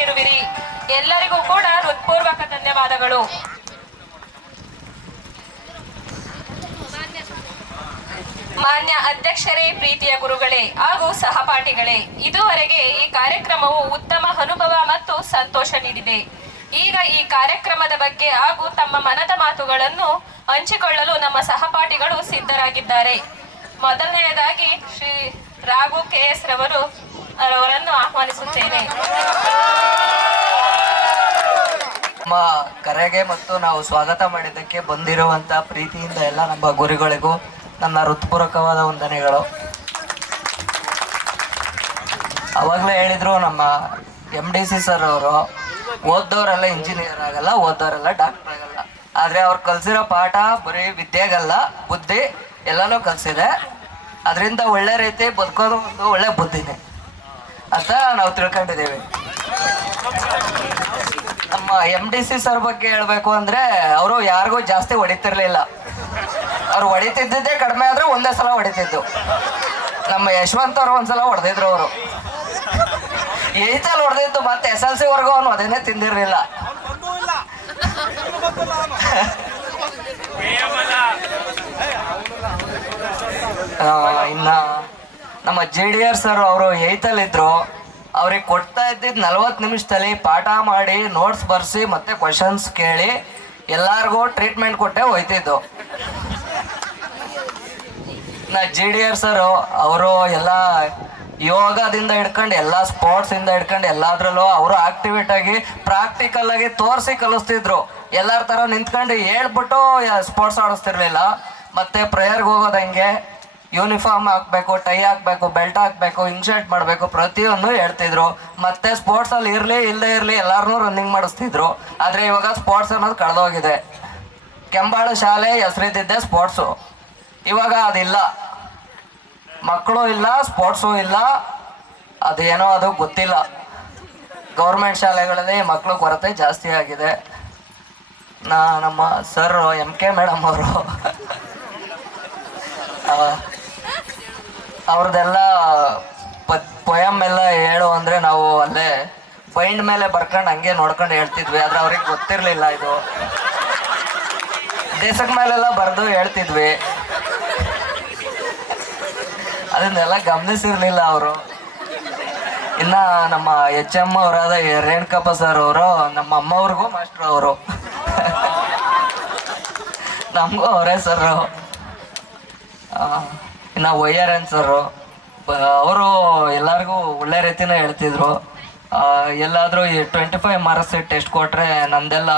ಕೊಟ್ಟಿರುವಿರಿ. ಎಲ್ಲರಿಗೂ ಕೂಡ ಹೃತ್ಪೂರ್ವಕ ಧನ್ಯವಾದಗಳು. ಮಾನ್ಯ ಅಧ್ಯಕ್ಷರೇ, ಪ್ರೀತಿಯ ಗುರುಗಳೇ ಹಾಗೂ ಸಹಪಾಠಿಗಳೇ, ಇದುವರೆಗೆ ಈ ಕಾರ್ಯಕ್ರಮವು ಉತ್ತಮ ಅನುಭವ ಮತ್ತು ಸಂತೋಷ ನೀಡಿದೆ. ಈಗ ಈ ಕಾರ್ಯಕ್ರಮದ ಬಗ್ಗೆ ಹಾಗೂ ತಮ್ಮ ಮನದ ಮಾತುಗಳನ್ನು ಹಂಚಿಕೊಳ್ಳಲು ನಮ್ಮ ಸಹಪಾಠಿಗಳು ಸಿದ್ಧರಾಗಿದ್ದಾರೆ. ಮೊದಲನೆಯದಾಗಿ ಶ್ರೀ ರಾಘು KS ಅವರನ್ನು ಆಹ್ವಾನಿಸುತ್ತೇನೆ. ನಮ್ಮ ಕರೆಗೆ ಮತ್ತು ನಾವು ಸ್ವಾಗತ ಮಾಡಿದ್ದಕ್ಕೆ ಬಂದಿರುವಂತ ಪ್ರೀತಿಯಿಂದ ಎಲ್ಲ ನಮ್ಮ ಗುರುಗಳಿಗೂ ನನ್ನ ಹೃತ್ಪೂರ್ವಕವಾದ ವಂದನೆಗಳು. ಅವಾಗಲೇ ಹೇಳಿದ್ರು ನಮ್ಮ MDC ಸರ್ ಅವರು, ಓದ್ದವರೆಲ್ಲ ಇಂಜಿನಿಯರ್ ಆಗಲ್ಲ, ಓದ್ದವರೆಲ್ಲ ಡಾಕ್ಟರ್ ಆಗಲ್ಲ. ಆದರೆ ಅವ್ರು ಕಲಿಸಿರೋ ಪಾಠ ಬರೀ ವಿದ್ಯೆಗಲ್ಲ, ಬುದ್ಧಿ ಎಲ್ಲನೂ ಕಲಿಸಿದೆ. ಅದರಿಂದ ಒಳ್ಳೆ ರೀತಿ ಬದುಕೋದು ಒಂದು ಒಳ್ಳೆ ಬುದ್ಧಿನೇ ಅಂತ ನಾವು ತಿಳ್ಕೊಂಡಿದ್ದೀವಿ. ನಮ್ಮ MDC ಸರ್ ಬಗ್ಗೆ ಹೇಳಬೇಕು ಅಂದರೆ, ಅವರು ಯಾರಿಗೂ ಜಾಸ್ತಿ ಹೊಡಿತಿರ್ಲಿಲ್ಲ. ಅವ್ರು ಹೊಡಿತಿದ್ದೇ ಕಡಿಮೆ ಆದ್ರೆ ಒಂದೇ ಸಲ ಹೊಡಿತಿದ್ದು. ನಮ್ಮ ಯಶವಂತ್ ಅವ್ರು ಒಂದ್ಸಲ ಹೊಡೆದಿದ್ರು. ಅವರು 8th ಹೊಡೆದಿದ್ದು, ಮತ್ತೆ SLC ವರ್ಗೂ ಅವನು ಅದೇನೇ ತಿಂದಿರ್ಲಿಲ್ಲ. ಇನ್ನ ನಮ್ಮ JDR ಸರ್ ಅವರು 8th ಇದ್ರು. ಅವ್ರಿಗೆ ಕೊಡ್ತಾ ಇದ್ದಿದ್ದು 40 ನಿಮಿಷದಲ್ಲಿ ಪಾಠ ಮಾಡಿ, ನೋಟ್ಸ್ ಬರ್ಸಿ, ಮತ್ತೆ ಕ್ವಶನ್ಸ್ ಕೇಳಿ ಎಲ್ಲಾರ್ಗೂ ಟ್ರೀಟ್ಮೆಂಟ್ ಕೊಟ್ಟೆ ಹೋಯ್ತಿದ್ದು. JDR ಸರ್ ಅವರು ಎಲ್ಲ ಯೋಗದಿಂದ ಹಿಡ್ಕೊಂಡು ಎಲ್ಲ ಸ್ಪೋರ್ಟ್ಸ್ ಇಂದ ಹಿಡ್ಕೊಂಡು ಎಲ್ಲಾದ್ರಲ್ಲೂ ಅವರು ಆಕ್ಟಿವೇಟ್ ಆಗಿ ಪ್ರಾಕ್ಟಿಕಲ್ ಆಗಿ ತೋರಿಸಿ ಕಲಿಸ್ತಿದ್ರು. ಎಲ್ಲಾರ ತರ ನಿಂತ್ಕೊಂಡು ಹೇಳ್ಬಿಟ್ಟು ಸ್ಪೋರ್ಟ್ಸ್ ಆಡಿಸ್ತಿರ್ಲಿಲ್ಲ. ಮತ್ತೆ ಪ್ರೇಯರ್ಗೆ ಹೋಗೋದು ಹಂಗೆ, ಯೂನಿಫಾರ್ಮ್ ಹಾಕ್ಬೇಕು, ಟೈ ಹಾಕ್ಬೇಕು, ಬೆಲ್ಟ್ ಹಾಕ್ಬೇಕು, ಇನ್ಶರ್ಟ್ ಮಾಡಬೇಕು, ಪ್ರತಿಯೊಂದು ಹೇಳ್ತಿದ್ರು. ಮತ್ತೆ ಸ್ಪೋರ್ಟ್ಸ್ ಅಲ್ಲಿ ಇರ್ಲಿ ಇಲ್ಲದೆ ಇರ್ಲಿ ಎಲ್ಲಾರನ್ನೂ ರನ್ನಿಂಗ್ ಮಾಡಿಸ್ತಿದ್ರು. ಆದ್ರೆ ಇವಾಗ ಸ್ಪೋರ್ಟ್ಸ್ ಅನ್ನೋದು ಕಳೆದೋಗಿದೆ. ಕೆಂಬಾಳು ಶಾಲೆ ಹೆಸರಿದ್ದಿದ್ದೆ ಸ್ಪೋರ್ಟ್ಸು, ಇವಾಗ ಅದಿಲ್ಲ. ಮಕ್ಕಳು ಇಲ್ಲ, ಸ್ಪೋರ್ಟ್ಸು ಇಲ್ಲ, ಅದೇನೋ ಅದು ಗೊತ್ತಿಲ್ಲ. ಗೌರ್ಮೆಂಟ್ ಶಾಲೆಗಳಲ್ಲಿ ಮಕ್ಕಳು ಕೊರತೆ ಜಾಸ್ತಿ ಆಗಿದೆ. ನಮ್ಮ ಸರ್ MK ಮೇಡಮ್ ಅವರು ಅವ್ರದ್ದೆಲ್ಲ ಪೊಯಮ್ ಎಲ್ಲ ಹೇಳು ಅಂದರೆ ನಾವು ಅಲ್ಲೇ ಬೈಂಡ್ ಮೇಲೆ ಬರ್ಕೊಂಡು ಹಂಗೆ ನೋಡ್ಕೊಂಡು ಹೇಳ್ತಿದ್ವಿ. ಆದರೆ ಅವ್ರಿಗೆ ಗೊತ್ತಿರಲಿಲ್ಲ. ಇದು ದೇಶದ ಮೇಲೆಲ್ಲ ಬರೆದು ಹೇಳ್ತಿದ್ವಿ. ಅದನ್ನೆಲ್ಲ ಗಮನಿಸಿರ್ಲಿಲ್ಲ ಅವರು. ಇನ್ನ ನಮ್ಮ HM ಅವರಾದ ರೇಣುಕಪ್ಪ ಸರ್ ಅವರು ನಮ್ಮ ಅಮ್ಮವ್ರಿಗೂ ಮಾಸ್ಟ್ರು ಅವರು, ನಮಗೂ ಅವರೇ ಸರ್. ಇನ್ನ YRN ಸರ್ ಅವರು ಎಲ್ಲರಿಗೂ ಒಳ್ಳೆ ರೀತಿನೇ ಹೇಳ್ತಿದ್ರು. ಎಲ್ಲಾದರೂ 25 ಮಾರ್ಕ್ಸ್ ಟೆಸ್ಟ್ ಕೊಟ್ರೆ ನಂದೆಲ್ಲ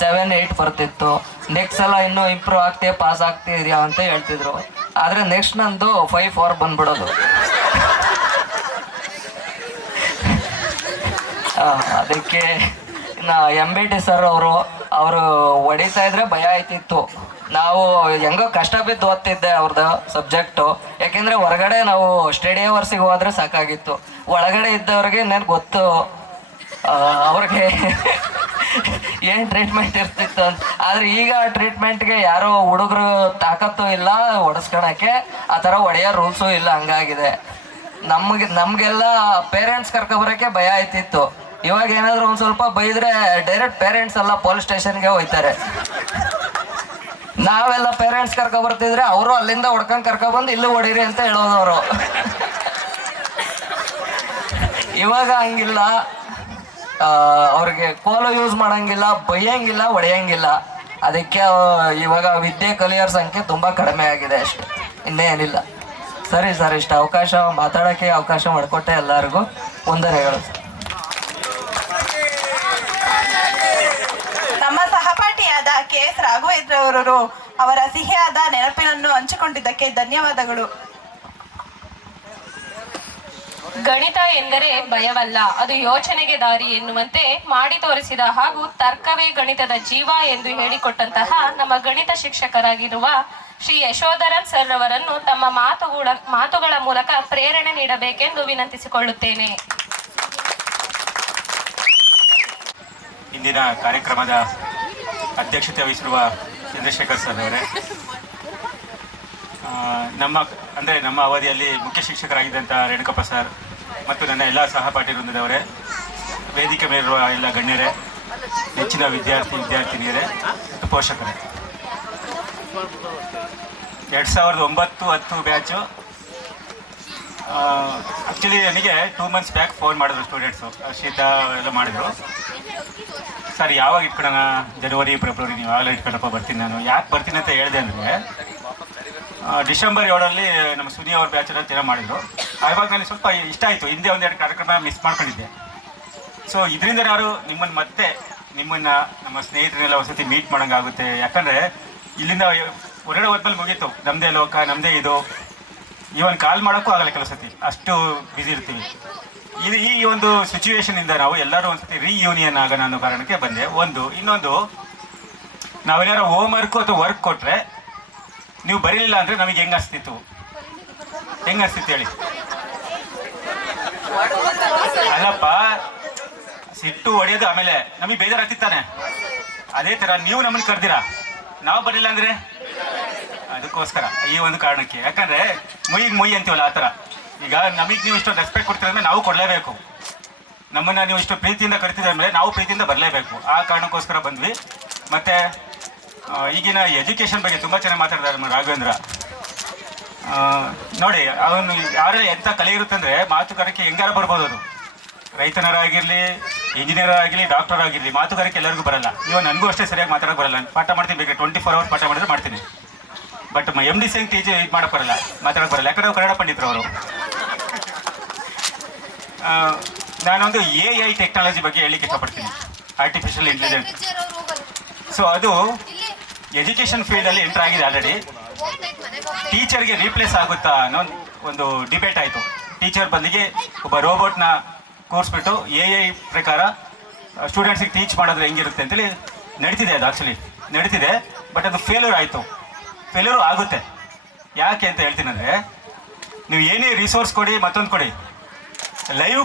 7, 8 ಬರ್ತಿತ್ತು. ನೆಕ್ಸ್ಟ್ ಸಲ ಇನ್ನೂ ಇಂಪ್ರೂವ್ ಆಗ್ತೀಯ, ಪಾಸ್ ಆಗ್ತಿದ್ಯಾ ಅಂತ ಹೇಳ್ತಿದ್ರು. ಆದರೆ ನೆಕ್ಸ್ಟ್ ನಂದು 5, 4 ಬಂದ್ಬಿಡೋದು. ಅದಕ್ಕೆ ಇನ್ನು MBT ಸರ್ ಅವರು ಹೊಡಿತಾ ಇದ್ರೆ ಭಯ ಆಯ್ತಿತ್ತು. ನಾವು ಹೆಂಗೋ ಕಷ್ಟ ಬಿದ್ದು ಓದ್ತಿದ್ದೆ ಅವ್ರದ್ದು ಸಬ್ಜೆಕ್ಟು. ಯಾಕೆಂದರೆ ಹೊರಗಡೆ ನಾವು ಸ್ಟಡಿ ಅವರ್ಸಿಗೆ ಹೋದ್ರೆ ಸಾಕಾಗಿತ್ತು. ಒಳಗಡೆ ಇದ್ದವ್ರಿಗೆ ನಾನು ಗೊತ್ತು ಅವ್ರಿಗೆ ಏನು ಟ್ರೀಟ್ಮೆಂಟ್ ಇರ್ತಿತ್ತು ಅಂತ. ಆದರೆ ಈಗ ಆ ಟ್ರೀಟ್ಮೆಂಟ್ಗೆ ಯಾರೋ ಹುಡುಗರು ತಾಕತ್ತು ಇಲ್ಲ ಹೊಡೆಸ್ಕೊಳಕ್ಕೆ, ಆ ಥರ ಹೊಡೆಯೋ ರೂಲ್ಸು ಇಲ್ಲ. ಹಂಗಾಗಿದೆ. ನಮಗೆಲ್ಲ ಪೇರೆಂಟ್ಸ್ ಕರ್ಕೊಬರೋಕ್ಕೆ ಭಯ ಆಯ್ತಿತ್ತು. ಇವಾಗ ಏನಾದರೂ ಒಂದು ಸ್ವಲ್ಪ ಬೈದರೆ ಡೈರೆಕ್ಟ್ ಪೇರೆಂಟ್ಸ್ ಎಲ್ಲ ಪೊಲೀಸ್ ಸ್ಟೇಷನ್ಗೆ ಹೋಗ್ತಾರೆ. ನಾವೆಲ್ಲ ಪೇರೆಂಟ್ಸ್ ಕರ್ಕೊಬರ್ತಿದ್ರೆ ಅವರು ಅಲ್ಲಿಂದ ಹೊಡ್ಕೊಂಡು ಕರ್ಕೊಬಂದು ಇಲ್ಲೂ ಹೊಡೀರಿ ಅಂತ ಹೇಳೋದವರು. ಇವಾಗ ಹಂಗಿಲ್ಲ. ಅವ್ರಿಗೆ ಕೋಲು ಯೂಸ್ ಮಾಡೋಂಗಿಲ್ಲ, ಬೈಯಂಗಿಲ್ಲ, ಹೊಡೆಯಂಗಿಲ್ಲ. ಅದಕ್ಕೆ ಇವಾಗ ವಿದ್ಯೆ ಕಲಿಯೋರ ಸಂಖ್ಯೆ ತುಂಬ ಕಡಿಮೆ ಆಗಿದೆ ಅಷ್ಟೆ, ಇನ್ನೇನಿಲ್ಲ. ಸರಿ ಸರ್, ಇಷ್ಟು ಅವಕಾಶ ಮಾತಾಡೋಕ್ಕೆ ಅವಕಾಶ ಮಾಡಿಕೊಟ್ಟೆ ಎಲ್ಲರಿಗೂ ವಂದನೆಗಳು. ನಮ್ಮ ಸಹಪಾಠಿಯಾದ KS ರಾಘವೇಂದ್ರ ಅವರ ಸಿಹಿಯಾದ ನೆನಪಿನನ್ನು ಹಂಚಿಕೊಂಡಿದ್ದಕ್ಕೆ ಧನ್ಯವಾದಗಳು. ಗಣಿತ ಎಂದರೆ ಭಯವಲ್ಲ, ಅದು ಯೋಚನೆಗೆ ದಾರಿ ಎನ್ನುವಂತೆ ಮಾಡಿ ತೋರಿಸಿದ ಹಾಗೂ ತರ್ಕವೇ ಗಣಿತದ ಜೀವ ಎಂದು ಹೇಳಿಕೊಟ್ಟಂತಹ ನಮ್ಮ ಗಣಿತ ಶಿಕ್ಷಕರಾಗಿರುವ ಶ್ರೀ ಯಶೋಧರನ್ ಸರ್ ಅವರನ್ನು ತಮ್ಮ ಮಾತುಗಳ ಮೂಲಕ ಪ್ರೇರಣೆ ನೀಡಬೇಕೆಂದು ವಿನಂತಿಸಿಕೊಳ್ಳುತ್ತೇನೆ. ಇಂದಿನ ಕಾರ್ಯಕ್ರಮದ ಅಧ್ಯಕ್ಷತೆ ವಹಿಸಿರುವ ಚಂದ್ರಶೇಖರ್ ಸರ್ ಅವರೇ, ನಮ್ಮ ಅವಧಿಯಲ್ಲಿ ಮುಖ್ಯ ಶಿಕ್ಷಕರಾಗಿದ್ದಂಥ ರೇಣುಕಪ್ಪ ಸರ್ ಮತ್ತು ನನ್ನ ಎಲ್ಲ ಸಹಪಾಠಿ ವೃಂದದವರೇ, ವೇದಿಕೆ ಮೇಲಿರುವ ಎಲ್ಲ ಗಣ್ಯರೇ, ನೆಚ್ಚಿನ ವಿದ್ಯಾರ್ಥಿನಿಯರೇ ಮತ್ತು ಪೋಷಕರೇ, 2009-10 ಬ್ಯಾಚು. ಆ್ಯಕ್ಚುಲಿ ನನಗೆ 2 months ಬ್ಯಾಕ್ ಫೋನ್ ಮಾಡಿದ್ರು ಸ್ಟೂಡೆಂಟ್ಸು, ಶೀತ ಎಲ್ಲ ಮಾಡಿದ್ರು. ಸರ್ ಯಾವಾಗ ಇಟ್ಕೊಳ್ಳೋಣ, ಜನವರಿ ಫೆಬ್ರವರಿ ನೀವು ಯಾವಾಗ ಇಟ್ಕೊಳ್ಳಪ್ಪ ಬರ್ತೀನಿ. ನಾನು ಯಾಕೆ ಬರ್ತೀನಿ ಅಂತ ಹೇಳಿದೆ ಅಂದರೆ, ಡಿಸೆಂಬರ್ 7ರಲ್ಲಿ ನಮ್ಮ ಸುನಿ ಅವ್ರ ಬ್ಯಾಚಲ್ಲಿ ಚೆನ್ನಾಗಿ ಮಾಡಿದರು. ಆವಾಗ ನನಗೆ ಸ್ವಲ್ಪ ಇಷ್ಟ ಆಯಿತು. ಹಿಂದೆ 1-2 ಕಾರ್ಯಕ್ರಮ ಮಿಸ್ ಮಾಡ್ಕೊಂಡಿದ್ದೆ. ಸೊ ಇದರಿಂದ ನಾನು ನಿಮ್ಮನ್ನು ನಮ್ಮ ಸ್ನೇಹಿತರೆಲ್ಲ ಒಂದ್ಸತಿ ಮೀಟ್ ಮಾಡೋಂಗಾಗುತ್ತೆ. ಯಾಕಂದರೆ ಇಲ್ಲಿಂದ ಹೊರಗಡೆ ಹೋದ್ಮೇಲೆ ಮುಗೀತು, ನಮ್ಮದೇ ಲೋಕ, ನಮ್ಮದೇ ಇದು. ಇವನ್ ಕಾಲ್ ಮಾಡೋಕ್ಕೂ ಆಗಲ್ಲ ಕೆಲವು ಸತಿ, ಅಷ್ಟು ಬ್ಯುಸಿ ಇರ್ತೀವಿ. ಈ ಒಂದು ಸಿಚುವೇಶನಿಂದ ನಾವು ಎಲ್ಲರೂ ಒಂದ್ಸತಿ ರಿಯೂನಿಯನ್ ಆಗೋಣ ಅನ್ನೋ ಕಾರಣಕ್ಕೆ ಬಂದೆ. ಇನ್ನೊಂದು, ನಾವೇನಾರು ಹೋಮ್ ವರ್ಕು ಅಥವಾ ವರ್ಕ್ ಕೊಟ್ಟರೆ ನೀವು ಬರೀಲಿಲ್ಲ ಅಂದರೆ ನಮಗೆ ಹೆಂಗೆ ಅನಿಸ್ತಿತ್ತು ಹೇಳಿ? ಅಲ್ಲಪ್ಪ, ಸಿಟ್ಟು ಹೊಡೆಯೋದು ಆಮೇಲೆ ನಮಗೆ ಬೇಜಾರಾಗ್ತಿತ್ತಾನೆ. ಅದೇ ಥರ ನೀವು ನಮ್ಮನ್ನು ಕರೆದಿರಾ, ನಾವು ಬರಲಿಲ್ಲ ಅಂದರೆ ಅದಕ್ಕೋಸ್ಕರ ಈ ಒಂದು ಕಾರಣಕ್ಕೆ. ಯಾಕಂದರೆ ಮುಯ್ಯಿ ಅಂತೀವಲ್ಲ, ಆ ಥರ. ಈಗ ನಮಗೆ ನೀವು ಇಷ್ಟೊಂದು ರೆಸ್ಪೆಕ್ಟ್ ಕೊಡ್ತಿದ್ರೆ ನಾವು ಕೊಡಲೇಬೇಕು. ನಮ್ಮನ್ನು ನೀವು ಇಷ್ಟು ಪ್ರೀತಿಯಿಂದ ಕರಿತಿದ್ರೆ ಮೇಲೆ ನಾವು ಪ್ರೀತಿಯಿಂದ ಬರಲೇಬೇಕು. ಆ ಕಾರಣಕ್ಕೋಸ್ಕರ ಬಂದ್ವಿ. ಮತ್ತು ಈಗಿನ ಎಜುಕೇಷನ್ ಬಗ್ಗೆ ತುಂಬ ಚೆನ್ನಾಗಿ ಮಾತಾಡಿದ್ದಾರೆ ನಮ್ಮ ರಾಘವೇಂದ್ರ. ನೋಡಿ, ಅವನು ಯಾರೆಲ್ಲ ಎಂಥ ಕಲೆ ಇರುತ್ತೆ ಅಂದರೆ ಮಾತುಗಾರಿಕೆ ಹೆಂಗಾರ ಬರ್ಬೋದು. ಅದು ರೈತನರಾಗಿರಲಿ, ಇಂಜಿನಿಯರ್ ಆಗಿರಲಿ, ಡಾಕ್ಟರ್ ಆಗಿರಲಿ, ಮಾತುಗಾರಿಕೆ ಎಲ್ಲರಿಗೂ ಬರಲ್ಲ. ಇವಾಗ ನನಗೂ ಅಷ್ಟೇ ಸರಿಯಾಗಿ ಮಾತಾಡೋಕೆ ಬರಲ್ಲ. ಪಾಠ ಮಾಡ್ತೀನಿ, ಬೇಕಾದ್ರೆ 24 hours ಪಾಠ ಮಾಡಿದ್ರೆ ಮಾಡ್ತೀನಿ. ಬಟ್ MD ಸಿಂಗ್ ಟೀಚರ್ ಇದು ಮಾಡೋಕೆ ಬರಲ್ಲ, ಮಾತಾಡೋಕೆ ಬರಲ್ಲ. ಯಾಕಂದ್ರೆ ಅವ್ರು ಕನ್ನಡ ಪಂಡಿತರು ಅವರು. ನಾನೊಂದು AI ಟೆಕ್ನಾಲಜಿ ಬಗ್ಗೆ ಹೇಳಲಿಕ್ಕೆ ಇಷ್ಟಪಡ್ತೀನಿ, ಆರ್ಟಿಫಿಷಿಯಲ್ ಇಂಟೆಲಿಜೆನ್ಸ್. ಸೊ ಅದು ಎಜುಕೇಷನ್ ಫೀಲ್ಡಲ್ಲಿ ಎಂಟರ್ ಆಗಿದೆ ಆಲ್ರೆಡಿ. ಟೀಚರ್ಗೆ ರೀಪ್ಲೇಸ್ ಆಗುತ್ತಾ ಅನ್ನೋ ಒಂದು ಡಿಬೇಟ್ ಆಯಿತು. ಟೀಚರ್ ಬದಲಿಗೆ ಒಬ್ಬ ರೋಬೋಟ್ನ ಕೂರಿಸ್ಬಿಟ್ಟು AI ಪ್ರಕಾರ ಸ್ಟೂಡೆಂಟ್ಸಿಗೆ ಟೀಚ್ ಮಾಡಿದ್ರೆ ಹೆಂಗಿರುತ್ತೆ ಅಂತೇಳಿ ನಡೀತಿದೆ. ಅದು ಆ್ಯಕ್ಚುಲಿ ನಡೀತಿದೆ, ಬಟ್ ಅದು ಫೇಲ್ಯೂರ್ ಆಯಿತು. ಫೇಲ್ಯೂರು ಆಗುತ್ತೆ. ಯಾಕೆ ಅಂತ ಹೇಳ್ತೀನಿ ಅಂದರೆ, ನೀವು ಏನೇ ರಿಸೋರ್ಸ್ ಕೊಡಿ, ಮತ್ತೊಂದು ಕೊಡಿ, ಲೈವ್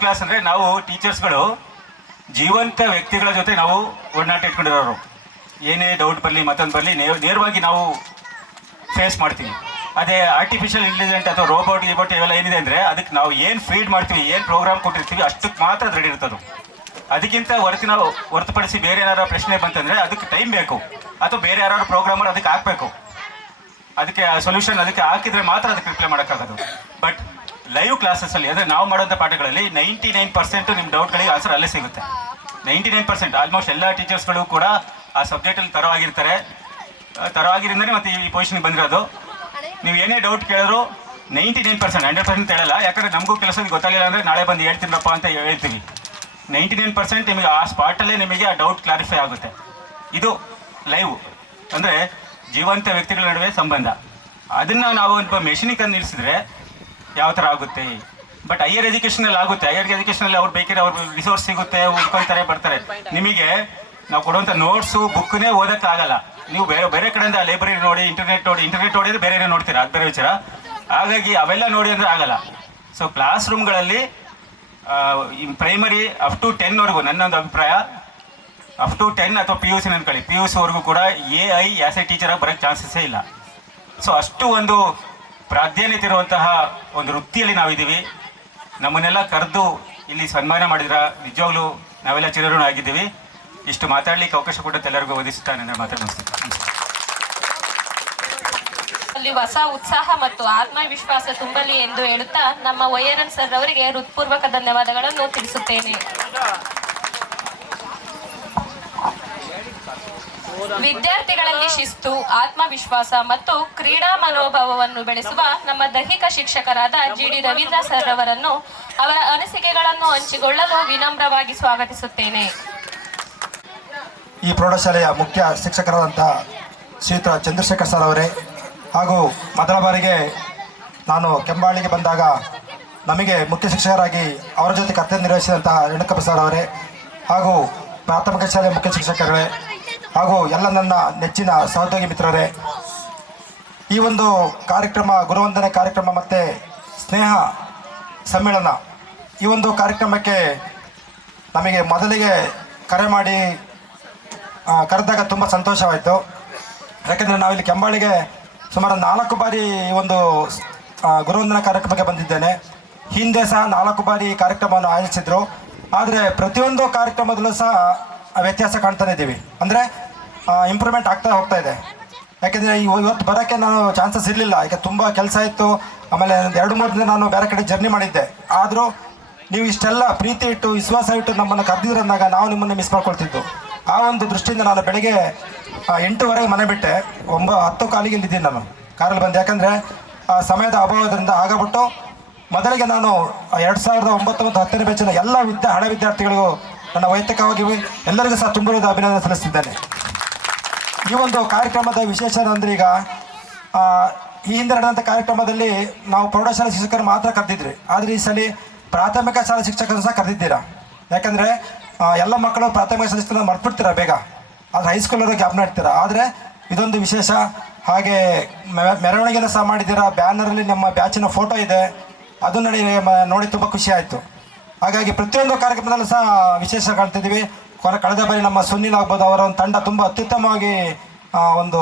ಕ್ಲಾಸ್ ಅಂದರೆ ನಾವು ಟೀಚರ್ಸ್ಗಳು ಜೀವಂತ ವ್ಯಕ್ತಿಗಳ ಜೊತೆ ನಾವು ಒಡನಾಟ ಇಟ್ಕೊಂಡಿರೋರು. ಏನೇ ಡೌಟ್ ಬರಲಿ, ಮತ್ತೊಂದು ಬರಲಿ, ನೇರವಾಗಿ ನಾವು ಫೇಸ್ ಮಾಡ್ತೀವಿ. ಅದೇ ಆರ್ಟಿಫಿಷಿಯಲ್ ಇಂಟೆಲಿಜೆಂಟ್ ಅಥವಾ ರೋಬೋಟ್ ಇವೆಲ್ಲ ಏನಿದೆ ಅಂದರೆ, ಅದಕ್ಕೆ ನಾವು ಏನು ಫೀಡ್ ಮಾಡ್ತೀವಿ, ಏನು ಪ್ರೋಗ್ರಾಮ್ ಕೊಟ್ಟಿರ್ತೀವಿ ಅಷ್ಟಕ್ಕೆ ಮಾತ್ರ ರೆಡಿ ಇರ್ತದೆ. ಅದಕ್ಕಿಂತ ಹೊರತುಪಡಿಸಿ ಬೇರೆ ಏನಾರು ಪ್ರಶ್ನೆ ಬಂತಂದರೆ ಅದಕ್ಕೆ ಟೈಮ್ ಬೇಕು, ಅಥವಾ ಬೇರೆ ಯಾರು ಪ್ರೋಗ್ರಾಮರ್ ಅದಕ್ಕೆ ಹಾಕಬೇಕು. ಅದಕ್ಕೆ ಸೊಲ್ಯೂಷನ್ ಅದಕ್ಕೆ ಹಾಕಿದರೆ ಮಾತ್ರ ಅದಕ್ಕೆ ರಿಪ್ಲೈ ಮಾಡೋಕ್ಕಾಗೋದು. ಬಟ್ ಲೈವ್ ಕ್ಲಾಸಸ್ಸಲ್ಲಿ ಅಂದರೆ ನಾವು ಮಾಡೋಂಥ ಪಾಠಗಳಲ್ಲಿ 99% ನಿಮ್ಮ ಡೌಟ್ಗಳಿಗೆ ಆನ್ಸರ್ ಅಲ್ಲೇ ಸಿಗುತ್ತೆ. 99% ಆಲ್ಮೋಸ್ಟ್ ಎಲ್ಲ ಟೀಚರ್ಸ್ಗಳು ಕೂಡ ಆ ಸಬ್ಜೆಕ್ಟಲ್ಲಿ ತರವಾಗಿರಿಂದನೇ ಮತ್ತು ಈ ಪೊಸಿಷನ್ಗೆ ಬಂದಿರೋದು. ನೀವು ಏನೇ ಡೌಟ್ ಕೇಳಿದ್ರು 99%, 100% ಹೇಳಲ್ಲ. ಯಾಕಂದರೆ ನಮಗೂ ಕೆಲಸದ ಗೊತ್ತಾಗಲಿಲ್ಲ ಅಂದರೆ ನಾಳೆ ಬಂದು ಹೇಳ್ತೀನಪ್ಪ ಅಂತ ಹೇಳ್ತೀವಿ. 99% ನಿಮಗೆ ಆ ಸ್ಪಾಟಲ್ಲೇ ನಿಮಗೆ ಆ ಡೌಟ್ ಕ್ಲಾರಿಫೈ ಆಗುತ್ತೆ. ಇದು ಲೈವ್ ಅಂದರೆ ಜೀವಂತ ವ್ಯಕ್ತಿಗಳ ನಡುವೆ ಸಂಬಂಧ. ಅದನ್ನು ನಾವು ಒಬ್ಬ ಮೆಷಿನಿಗೆ ನಿಲ್ಲಿಸಿದ್ರೆ ಯಾವ ಥರ ಆಗುತ್ತೆ. ಬಟ್ ಹೈಯರ್ ಎಜುಕೇಷನಲ್ಲಿ ಆಗುತ್ತೆ. ಹೈಯರ್ ಎಜುಕೇಷನಲ್ಲಿ ಅವ್ರು ಬೇಕಿದ್ರೆ ಅವ್ರ ರಿಸೋರ್ಸ್ ಸಿಗುತ್ತೆ, ಉಳ್ಕೊಳ್ತಾರೆ, ಬರ್ತಾರೆ. ನಿಮಗೆ ನಾವು ಕೊಡುವಂಥ ನೋಟ್ಸು ಬುಕ್ಕನ್ನೇ ಓದೋಕ್ಕಾಗಲ್ಲ. ನೀವು ಬೇರೆ ಕಡೆಯಿಂದ ಲೈಬ್ರರಿ ನೋಡಿ, ಇಂಟರ್ನೆಟ್ ನೋಡಿದ್ರೆ ಬೇರೆ ನೋಡ್ತೀರಾ, ಅದು ಬೇರೆ ವಿಚಾರ. ಹಾಗಾಗಿ ಅವೆಲ್ಲ ನೋಡಿ ಅಂದರೆ ಆಗಲ್ಲ. ಸೊ ಕ್ಲಾಸ್ ರೂಮ್ಗಳಲ್ಲಿ ಪ್ರೈಮರಿ ಅಪ್ ಟು 10ವರೆಗೂ ನನ್ನೊಂದು ಅಭಿಪ್ರಾಯ, ಅಪ್ ಟು 10 ಅಥವಾ PUC ಅನ್ಕೊಳ್ಳಿ, PUCವರೆಗೂ ಕೂಡ AI ಆಸ್ ಎ ಟೀಚರಾಗಿ ಬರೋಕ್ಕೆ ಚಾನ್ಸಸ್ಸೇ ಇಲ್ಲ. ಸೊ ಅಷ್ಟು ಒಂದು ಪ್ರಾಧಾನ್ಯತೆ ಇರುವಂತಹ ಒಂದು ವೃತ್ತಿಯಲ್ಲಿ ನಾವಿದ್ದೀವಿ. ನಮ್ಮನ್ನೆಲ್ಲ ಕರೆದು ಇಲ್ಲಿ ಸನ್ಮಾನ ಮಾಡಿದ್ರ ನಿಜವಾಗ್ಲೂ ನಾವೆಲ್ಲ ಚಿರಋಣ ಆಗಿದ್ದೀವಿ. ಇಷ್ಟು ಮಾತಾಡಲಿಕ್ಕೆ ಅವಕಾಶ ಕೊಟ್ಟಂತೆ ಎಲ್ಲರಿಗೂ ಒದಗಿಸುತ್ತಾ ನನ್ನ ಮಾತಾಡ್ತೀನಿ. ಅಲ್ಲಿ ಹೊಸ ಉತ್ಸಾಹ ಮತ್ತು ಆತ್ಮವಿಶ್ವಾಸ ತುಂಬಲಿ ಎಂದು ಹೇಳುತ್ತಾ ನಮ್ಮ ವೈರನ್ ಸರ್ ಅವರಿಗೆ ಹೃತ್ಪೂರ್ವಕ ಧನ್ಯವಾದಗಳನ್ನು ತಿಳಿಸುತ್ತೇನೆ. ವಿದ್ಯಾರ್ಥಿಗಳಲ್ಲಿ ಶಿಸ್ತು, ಆತ್ಮವಿಶ್ವಾಸ ಮತ್ತು ಕ್ರೀಡಾ ಮನೋಭಾವವನ್ನು ಬೆಳೆಸುವ ನಮ್ಮ ದೈಹಿಕ ಶಿಕ್ಷಕರಾದ GD ರವೀಂದ್ರ ಸರ್ ಅವರನ್ನು ಅವರ ಅನಿಸಿಕೆಗಳನ್ನು ಹಂಚಿಕೊಳ್ಳಲು ವಿನಮ್ರವಾಗಿ ಸ್ವಾಗತಿಸುತ್ತೇನೆ. ಈ ಪ್ರೌಢಶಾಲೆಯ ಮುಖ್ಯ ಶಿಕ್ಷಕರಾದಂತಹ ಶ್ರೀಯುತ ಚಂದ್ರಶೇಖರ್ ಸರ್ ಅವರೇ, ಹಾಗೂ ಮೊದಲ ಬಾರಿಗೆ ನಾನು ಕೆಂಬಾಳಿಗೆ ಬಂದಾಗ ನಮಗೆ ಮುಖ್ಯ ಶಿಕ್ಷಕರಾಗಿ ಅವರ ಜೊತೆ ಕರ್ತವ್ಯ ನಿರ್ವಹಿಸಿದಂತಹ ರೇಣುಕಪ್ಪ ಸರ್ ಅವರೇ, ಹಾಗೂ ಪ್ರಾಥಮಿಕ ಶಾಲೆಯ ಮುಖ್ಯ ಶಿಕ್ಷಕರೇ, ಹಾಗೂ ಎಲ್ಲ ನನ್ನ ನೆಚ್ಚಿನ ಸಹೋದ್ಯೋಗಿ ಮಿತ್ರರೇ, ಈ ಒಂದು ಕಾರ್ಯಕ್ರಮ ಗುರುವಂದನೆ ಕಾರ್ಯಕ್ರಮ ಮತ್ತು ಸ್ನೇಹ ಸಮ್ಮೇಳನ, ಈ ಒಂದು ಕಾರ್ಯಕ್ರಮಕ್ಕೆ ನಮಗೆ ಮೊದಲಿಗೆ ಕರೆ ಮಾಡಿ ಕರೆದಾಗ ತುಂಬ ಸಂತೋಷವಾಯಿತು. ಯಾಕೆಂದರೆ ನಾವಿಲ್ಲಿ ಕೆಂಬಾಳಿಗೆ ಸುಮಾರು 4 ಬಾರಿ ಈ ಒಂದು ಗುರುವಂದನ ಕಾರ್ಯಕ್ರಮಕ್ಕೆ ಬಂದಿದ್ದೇನೆ. ಹಿಂದೆ ಸಹ 4 ಬಾರಿ ಕಾರ್ಯಕ್ರಮವನ್ನು ಆಯೋಜಿಸಿದ್ರು. ಆದರೆ ಪ್ರತಿಯೊಂದು ಕಾರ್ಯಕ್ರಮದಲ್ಲೂ ಸಹ ವ್ಯತ್ಯಾಸ ಕಾಣ್ತಾನೆ ಇದ್ದೀವಿ. ಅಂದರೆ ಇಂಪ್ರೂವ್ಮೆಂಟ್ ಆಗ್ತಾ ಹೋಗ್ತಾ ಇದೆ. ಯಾಕೆಂದರೆ ಇವತ್ತು ಬರೋಕ್ಕೆ ನಾನು ಚಾನ್ಸಸ್ ಇರಲಿಲ್ಲ, ಯಾಕೆ ತುಂಬ ಕೆಲಸ ಇತ್ತು. ಆಮೇಲೆ ಒಂದು 2-3 ದಿನ ನಾನು ಬೇರೆ ಕಡೆ ಜರ್ನಿ ಮಾಡಿದ್ದೆ. ಆದರೂ ನೀವು ಇಷ್ಟೆಲ್ಲ ಪ್ರೀತಿ ಇಟ್ಟು ವಿಶ್ವಾಸ ಇಟ್ಟು ನಮ್ಮನ್ನು ಕರೆದಿದ್ರಂದಾಗ ನಾವು ನಿಮ್ಮನ್ನು ಮಿಸ್ ಮಾಡ್ಕೊಳ್ತಿದ್ದು. ಆ ಒಂದು ದೃಷ್ಟಿಯಿಂದ ನಾನು ಬೆಳಗ್ಗೆ 8:00 ಮನೆ ಬಿಟ್ಟೆ, 10 ಕಾಲಿಗೆ ಇಲ್ಲಿದ್ದೀನಿ ನಾನು ಕಾರಲ್ಲಿ ಬಂದೆ. ಯಾಕಂದರೆ ಸಮಯದ ಅಭಾವದಿಂದ ಆಗಬಿಟ್ಟು ಮೊದಲಿಗೆ ನಾನು 2009 ಮತ್ತು 10ನೇ ಬ್ಯಾಚಿನ ಎಲ್ಲ ಹಳೆ ವಿದ್ಯಾರ್ಥಿಗಳಿಗೂ ನನ್ನ ವೈಯಕ್ತಿಕವಾಗಿ ಎಲ್ಲರಿಗೂ ಸಹ ತುಂಬ ಅಭಿನಂದನೆ ಸಲ್ಲಿಸ್ತಿದ್ದೇನೆ. ಈ ಒಂದು ಕಾರ್ಯಕ್ರಮದ ವಿಶೇಷ ಅಂದರೆ ಈಗ ಈ ಹಿಂದೆ ನಡೆದಂಥ ಕಾರ್ಯಕ್ರಮದಲ್ಲಿ ನಾವು ಪ್ರೌಢಶಾಲಾ ಶಿಕ್ಷಕರು ಮಾತ್ರ ಕರೆದಿದ್ರಿ, ಆದರೆ ಈ ಸಲ ಪ್ರಾಥಮಿಕ ಶಾಲಾ ಶಿಕ್ಷಕರು ಸಹ ಕರೆದಿದ್ದೀರಾ. ಯಾಕಂದರೆ ಎಲ್ಲ ಮಕ್ಕಳು ಪ್ರಾಥಮಿಕ ಶಾಲಾ ಶಿಕ್ಷಕರನ್ನ ಮರ್ತ್ಬಿಡ್ತೀರಾ ಬೇಗ, ಆದರೆ ಹೈಸ್ಕೂಲವರು ಜ್ಞಾಪನ ಇಡ್ತೀರಾ. ಆದರೆ ಇದೊಂದು ವಿಶೇಷ. ಹಾಗೆ ಮೆರವಣಿಗೆನ ಸಹ ಮಾಡಿದ್ದೀರಾ. ಬ್ಯಾನರಲ್ಲಿ ನಮ್ಮ ಬ್ಯಾಚಿನ ಫೋಟೋ ಇದೆ, ಅದು ನೋಡಿ ತುಂಬ ಖುಷಿ ಆಯಿತು. ಹಾಗಾಗಿ ಪ್ರತಿಯೊಂದು ಕಾರ್ಯಕ್ರಮದಲ್ಲೂ ಸಹ ವಿಶೇಷ ಕಾಣ್ತಿದ್ದೀವಿ. ಕಳೆದ ಬಾರಿ ನಮ್ಮ ಸುನಿಲ್ ಆಗ್ಬೋದು, ಅವರ ಒಂದು ತಂಡ ತುಂಬ ಅತ್ಯುತ್ತಮವಾಗಿ ಒಂದು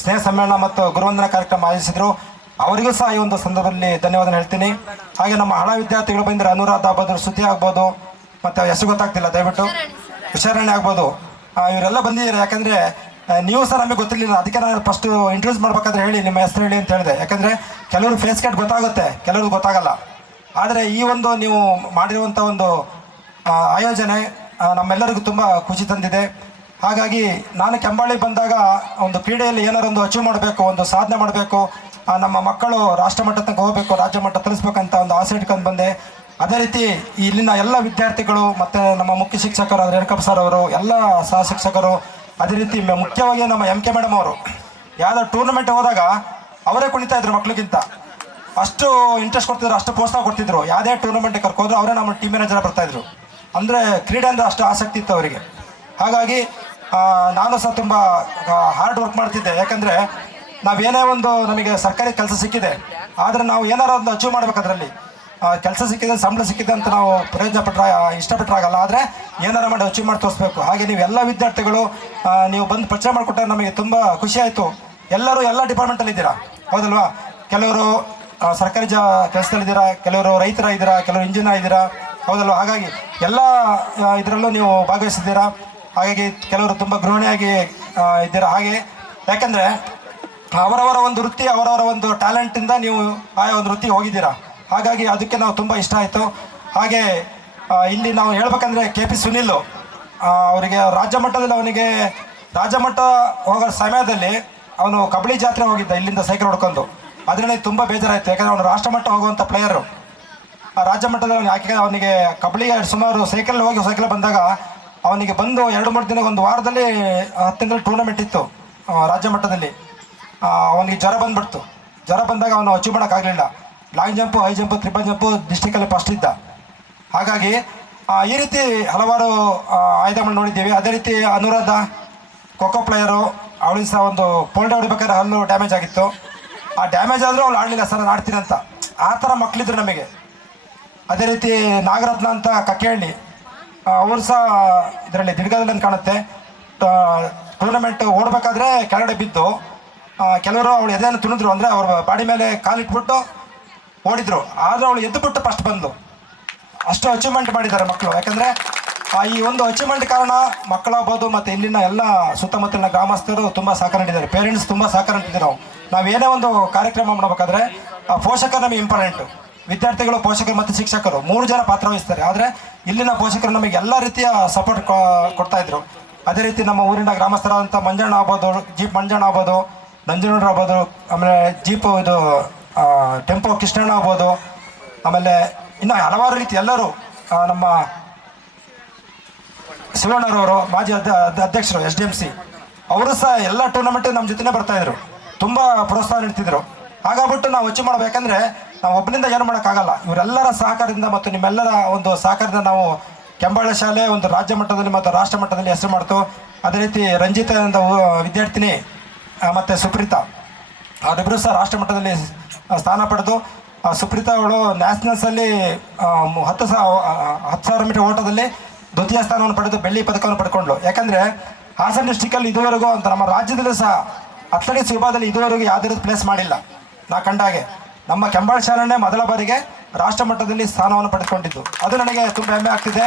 ಸ್ನೇಹ ಸಮ್ಮೇಳನ ಮತ್ತು ಗುರುವಂದನಾ ಕಾರ್ಯಕ್ರಮ ಆಯೋಜಿಸಿದರು. ಅವರಿಗೂ ಸಹ ಈ ಒಂದು ಸಂದರ್ಭದಲ್ಲಿ ಧನ್ಯವಾದ ಹೇಳ್ತೀನಿ. ಹಾಗೆ ನಮ್ಮ ಹಳ ವಿದ್ಯಾರ್ಥಿಗಳು ಬಂದರೆ ಅನುರಾಧ ಆಗ್ಬೋದು, ಶ್ರುತಿ ಆಗ್ಬೋದು, ಮತ್ತು ಹೆಸರು ಗೊತ್ತಾಗ್ತಿಲ್ಲ, ದಯವಿಟ್ಟು ಹುಷಾರಾಣಿ ಆಗ್ಬೋದು, ಇವರೆಲ್ಲ ಬಂದಿದ್ದಾರೆ. ಯಾಕಂದರೆ ನೀವು ಸಹ ನಮಗೆ ಗೊತ್ತಿರಲಿಲ್ಲ, ಅದಕ್ಕೆ ನಾನು ಫಸ್ಟು ಇಂಟ್ರೊಡ್ಯೂಸ್ ಮಾಡ್ಬೇಕಾದ್ರೆ ಹೇಳಿ ನಿಮ್ಮ ಹೆಸರು ಹೇಳಿ ಅಂತ ಹೇಳಿದೆ. ಯಾಕಂದರೆ ಕೆಲವರು ಫೇಸ್ ಕಟ್ ಗೊತ್ತಾಗುತ್ತೆ, ಕೆಲವ್ರಿಗೆ ಗೊತ್ತಾಗಲ್ಲ. ಆದರೆ ಈ ಒಂದು ನೀವು ಮಾಡಿರುವಂಥ ಒಂದು ಆಯೋಜನೆ ನಮ್ಮೆಲ್ಲರಿಗೂ ತುಂಬ ಖುಷಿ ತಂದಿದೆ. ಹಾಗಾಗಿ ನಾನು ಕೆಂಬಾಳಿ ಬಂದಾಗ ಒಂದು ಕ್ರೀಡೆಯಲ್ಲಿ ಏನಾರು ಒಂದು ಅಚೀವ್ ಮಾಡಬೇಕು, ಒಂದು ಸಾಧನೆ ಮಾಡಬೇಕು, ನಮ್ಮ ಮಕ್ಕಳು ರಾಷ್ಟ್ರ ಮಟ್ಟ ತನಕ ಹೋಗಬೇಕು, ರಾಜ್ಯ ಮಟ್ಟ ತಲುಪಿಸ್ಬೇಕಂತ ಒಂದು ಆಸೆ ಇಟ್ಕೊಂಡು ಬಂದೆ. ಅದೇ ರೀತಿ ಇಲ್ಲಿನ ಎಲ್ಲ ವಿದ್ಯಾರ್ಥಿಗಳು ಮತ್ತು ನಮ್ಮ ಮುಖ್ಯ ಶಿಕ್ಷಕರು ರೇಣುಕಪ್ಪ ಸರ್ ಅವರು, ಎಲ್ಲ ಸಹ ಶಿಕ್ಷಕರು, ಅದೇ ರೀತಿ ಮುಖ್ಯವಾಗಿ ನಮ್ಮ MK ಮೇಡಮ್ ಅವರು ಯಾವುದೋ ಟೂರ್ನಮೆಂಟ್ ಹೋದಾಗ ಅವರೇ ಕುಣಿತಾ ಇದ್ರು ಮಕ್ಳಿಗಿಂತ. ಅಷ್ಟು ಇಂಟ್ರೆಸ್ಟ್ ಕೊಡ್ತಿದ್ರು, ಅಷ್ಟು ಪ್ರೋತ್ಸಾಹ ಕೊಡ್ತಿದ್ರು. ಯಾವುದೇ ಟೂರ್ನಮೆಂಟ್ ಕರ್ಕೋದ್ರು ಅವರೇ ನಮ್ಮ ಟೀಮ್ ಮ್ಯಾನೇಜರ್ ಬರ್ತಾಯಿದ್ರು. ಅಂದರೆ ಕ್ರೀಡೆ ಅಂದರೆ ಅಷ್ಟು ಆಸಕ್ತಿ ಇತ್ತು ಅವರಿಗೆ. ಹಾಗಾಗಿ ನಾನು ಸಹ ತುಂಬ ಹಾರ್ಡ್ ವರ್ಕ್ ಮಾಡ್ತಿದ್ದೆ. ಯಾಕಂದರೆ ನಾವೇನೇ ಒಂದು ನಮಗೆ ಸರ್ಕಾರಿ ಕೆಲಸ ಸಿಕ್ಕಿದೆ, ಆದರೆ ನಾವು ಏನಾರು ಒಂದು ಅಚೀವ್ ಮಾಡ್ಬೇಕು. ಅದರಲ್ಲಿ ಕೆಲಸ ಸಿಕ್ಕಿದೆ, ಸಂಬಳ ಸಿಕ್ಕಿದೆ ಅಂತ ನಾವು ಪ್ರಯೋಜನ ಇಷ್ಟಪಟ್ಟರಾಗಲ್ಲ. ಆದರೆ ಏನಾರು ಮಾಡಿ ಅಚೀವ್ ಮಾಡಿ ತೋರಿಸ್ಬೇಕು. ಹಾಗೆ ನೀವು ಎಲ್ಲ ವಿದ್ಯಾರ್ಥಿಗಳು ನೀವು ಬಂದು ಪರಿಚಯ ಮಾಡಿಕೊಟ್ಟಾಗ ನಮಗೆ ತುಂಬ ಖುಷಿ ಆಯಿತು. ಎಲ್ಲರೂ ಎಲ್ಲ ಡಿಪಾರ್ಟ್ಮೆಂಟಲ್ಲಿದ್ದೀರಾ, ಹೌದಲ್ವಾ? ಕೆಲವರು ಸರ್ಕಾರಿ ಕೆಲಸದಲ್ಲಿದ್ದೀರಾ, ಕೆಲವರು ರೈತರಾಗಿದ್ದೀರಾ, ಕೆಲವರು ಇಂಜಿನಿಯರ್ ಇದ್ದೀರಾ, ಹೌದಲ್ವಾ? ಹಾಗಾಗಿ ಎಲ್ಲ ಇದರಲ್ಲೂ ನೀವು ಭಾಗವಹಿಸಿದ್ದೀರಾ. ಹಾಗಾಗಿ ಕೆಲವರು ತುಂಬ ಗೃಹಿಣಿಯಾಗಿ ಇದ್ದೀರಾ. ಹಾಗೆ ಯಾಕಂದರೆ ಅವರವರ ಒಂದು ವೃತ್ತಿ, ಅವರವರ ಒಂದು ಟ್ಯಾಲೆಂಟಿಂದ ನೀವು ಆಯಾ ಒಂದು ವೃತ್ತಿಗೆ ಹೋಗಿದ್ದೀರಾ. ಹಾಗಾಗಿ ಅದಕ್ಕೆ ನಾವು ತುಂಬ ಇಷ್ಟ ಆಯಿತು. ಹಾಗೆ ಇಲ್ಲಿ ನಾವು ಹೇಳ್ಬೇಕಂದ್ರೆ KP ಸುನಿಲ್ ಅವರಿಗೆ ರಾಜ್ಯ ಮಟ್ಟದಲ್ಲಿ ಅವನಿಗೆ ರಾಜ್ಯ ಮಟ್ಟ ಹೋಗೋ ಸಮಯದಲ್ಲಿ ಅವನು ಕಬಡ್ಡಿ ಜಾತ್ರೆ ಹೋಗಿದ್ದ ಇಲ್ಲಿಂದ ಸೈಕಲ್ ಹೊಡ್ಕೊಂಡು. ಅದರಲ್ಲಿ ತುಂಬ ಬೇಜಾರಾಯಿತು. ಯಾಕಂದರೆ ಅವನು ರಾಷ್ಟ್ರ ಮಟ್ಟ ಹೋಗುವಂಥ ಪ್ಲೇಯರು. ಆ ರಾಜ್ಯ ಮಟ್ಟದಲ್ಲಿ ಅವನು ಯಾಕೆ ಅವನಿಗೆ ಕಬಡ್ಡಿ ಸುಮಾರು ಸೈಕಲ್ ಬಂದಾಗ ಅವನಿಗೆ ಬಂದು 2-3 ದಿನ, ಒಂದು ವಾರದಲ್ಲಿ 10 ದಿನದಲ್ಲಿ ಟೂರ್ನಮೆಂಟ್ ಇತ್ತು ರಾಜ್ಯ ಮಟ್ಟದಲ್ಲಿ. ಅವನಿಗೆ ಜ್ವರ ಬಂದುಬಿಡ್ತು. ಜ್ವರ ಬಂದಾಗ ಅವನು ಅಚೀವ್ ಮಾಡೋಕ್ಕಾಗಲಿಲ್ಲ. Long jump, high jump, triple jump ಡಿಸ್ಟಿಕಲ್ಲಿ ಫಸ್ಟ್ ಇದ್ದ. ಹಾಗಾಗಿ ಈ ರೀತಿ ಹಲವಾರು ಆಯುಧಗಳು ನೋಡಿದ್ದೀವಿ. ಅದೇ ರೀತಿ ಅನುರಾಧ ಖೋಖೋ ಪ್ಲೇಯರು, ಅವಳಿಗೆ ಸಹ ಒಂದು ಪೋಲ್ಡೆ ಹೊಡಿಬೇಕಾದ್ರೆ ಹಲ್ಲು ಡ್ಯಾಮೇಜ್ ಆಗಿತ್ತು. ಆ ಡ್ಯಾಮೇಜ್ ಆದರೂ ಅವಳು ಆಡಲಿಲ್ಲ, ಸರ್ ನಾನು ಆಡ್ತೀನಿ ಅಂತ. ಆ ಥರ ಮಕ್ಕಳಿದ್ರು ನಮಗೆ. ಅದೇ ರೀತಿ ನಾಗರತ್ನ ಅಂತ ಕಕ್ಕೇಹಳ್ಳಿ, ಅವರು ಸಹ ಇದರಲ್ಲಿ ದಿಡ್ಗದಲ್ಲಿ ಅಂತ ಕಾಣುತ್ತೆ. ಟೂರ್ನಮೆಂಟ್ ಓಡಬೇಕಾದ್ರೆ ಕೆಳಗಡೆ ಬಿದ್ದು ಕೆಲವರು ಅವಳು ಎದೆಯನ್ನು ತುಣಿದ್ರು. ಅಂದರೆ ಅವ್ರ ಬಾಡಿ ಮೇಲೆ ಕಾಲಿಟ್ಬಿಟ್ಟು ಓಡಿದ್ರು. ಆದರೆ ಅವಳು ಎದ್ದುಬಿಟ್ಟು ಫಸ್ಟ್ ಬಂದು ಅಷ್ಟು ಅಚೀವ್ಮೆಂಟ್ ಮಾಡಿದ್ದಾರೆ ಮಕ್ಕಳು. ಯಾಕಂದರೆ ಈ ಒಂದು ಅಚೀವ್ಮೆಂಟ್ ಕಾರಣ ಮಕ್ಕಳಾಗ್ಬೋದು ಮತ್ತು ಇಲ್ಲಿನ ಎಲ್ಲ ಸುತ್ತಮುತ್ತಲಿನ ಗ್ರಾಮಸ್ಥರು ತುಂಬ ಸಹಕಾರ ನೀಡಿದ್ದಾರೆ. ಪೇರೆಂಟ್ಸ್ ತುಂಬ ಸಹಕಾರ ನೀಡಿದ್ದಾರೆ. ನಾವೇನೇ ಒಂದು ಕಾರ್ಯಕ್ರಮ ಮಾಡಬೇಕಾದ್ರೆ ಪೋಷಕರು ನಮಗೆ ಇಂಪಾರ್ಟೆಂಟು. ವಿದ್ಯಾರ್ಥಿಗಳು, ಪೋಷಕರು ಮತ್ತು ಶಿಕ್ಷಕರು 3 ಜನ ಪಾತ್ರ ವಹಿಸ್ತಾರೆ. ಆದರೆ ಇಲ್ಲಿನ ಪೋಷಕರು ನಮಗೆ ಎಲ್ಲ ರೀತಿಯ ಸಪೋರ್ಟ್ ಕೊಡ್ತಾಯಿದ್ರು. ಅದೇ ರೀತಿ ನಮ್ಮ ಊರಿನ ಗ್ರಾಮಸ್ಥರಾದಂಥ ಮಂಜಣ್ಣ ಆಗ್ಬೋದು, ಜೀಪ್ ಮಂಜಣ್ಣ ಆಗ್ಬೋದು, ನಂಜನಗೌಡರು ಆಗ್ಬೋದು, ಆಮೇಲೆ ಜೀಪು ಇದು ಟೆಂಪೋ ಕೃಷ್ಣಣ್ಣ ಆಗ್ಬೋದು, ಆಮೇಲೆ ಇನ್ನು ಹಲವಾರು ರೀತಿ ಎಲ್ಲರೂ, ನಮ್ಮ ಶಿವಣ್ಣರವರು ಮಾಜಿ ಅಧ್ಯಕ್ಷರು SDMC, ಅವರು ಸಹ ಎಲ್ಲ ಟೂರ್ನಮೆಂಟ್ ನಮ್ಮ ಜೊತೆನೇ ಬರ್ತಾಯಿದ್ರು. ತುಂಬ ಪ್ರೋತ್ಸಾಹ ನೀಡ್ತಿದ್ರು. ಹಾಗಾಗ್ಬಿಟ್ಟು ನಾವು ಅಚೀವ್ ಮಾಡಬೇಕಂದ್ರೆ ನಾವು ಒಬ್ಬನಿಂದ ಏನು ಮಾಡೋಕ್ಕಾಗಲ್ಲ. ಇವರೆಲ್ಲರ ಸಹಕಾರದಿಂದ ಮತ್ತು ನಿಮ್ಮೆಲ್ಲರ ಒಂದು ಸಹಕಾರದಿಂದ ನಾವು ಕೆಂಬಾಳೆ ಶಾಲೆ ಒಂದು ರಾಜ್ಯ ಮಟ್ಟದಲ್ಲಿ ಮತ್ತು ರಾಷ್ಟ್ರ ಮಟ್ಟದಲ್ಲಿ ಹೆಸರು ಮಾಡ್ತು. ಅದೇ ರೀತಿ ರಂಜಿತಾ ಅಂತ ವಿದ್ಯಾರ್ಥಿನಿ ಮತ್ತು ಸುಪ್ರೀತಾ, ಅವರಿಬ್ಬರು ಸಹ ರಾಷ್ಟ್ರ ಮಟ್ಟದಲ್ಲಿ ಸ್ಥಾನ ಪಡೆದು, ಸುಪ್ರೀತಾ ಅವಳು ನ್ಯಾಷನಲ್ಸಲ್ಲಿ 10,000 ಮೀಟರ್ ಓಟದಲ್ಲಿ ದ್ವಿತೀಯ ಸ್ಥಾನವನ್ನು ಪಡೆದು ಬೆಳ್ಳಿ ಪದಕವನ್ನು ಪಡ್ಕೊಂಡ್ಳು. ಯಾಕಂದರೆ ಹಾಸನ ಡಿಸ್ಟಿಕಲ್ಲಿ ಇದುವರೆಗೂ ಅಂತ ನಮ್ಮ ರಾಜ್ಯದಲ್ಲೂ ಸಹ ಅಥ್ಲೆಟಿಕ್ಸ್ ವಿಭಾಗದಲ್ಲಿ ಇದುವರೆಗೂ ಯಾವುದೇ ಪ್ಲೇಸ್ ಮಾಡಿಲ್ಲ. ನಾ ಕಂಡಾಗೆ ನಮ್ಮ ಕೆಂಬಾಳೆ ಶಾಲೆನೇ ಮೊದಲ ಬಾರಿಗೆ ರಾಷ್ಟ್ರ ಮಟ್ಟದಲ್ಲಿ ಸ್ಥಾನವನ್ನು ಪಡೆದುಕೊಂಡಿದ್ದು. ಅದು ನನಗೆ ತುಂಬ ಹೆಮ್ಮೆ ಆಗ್ತಿದೆ.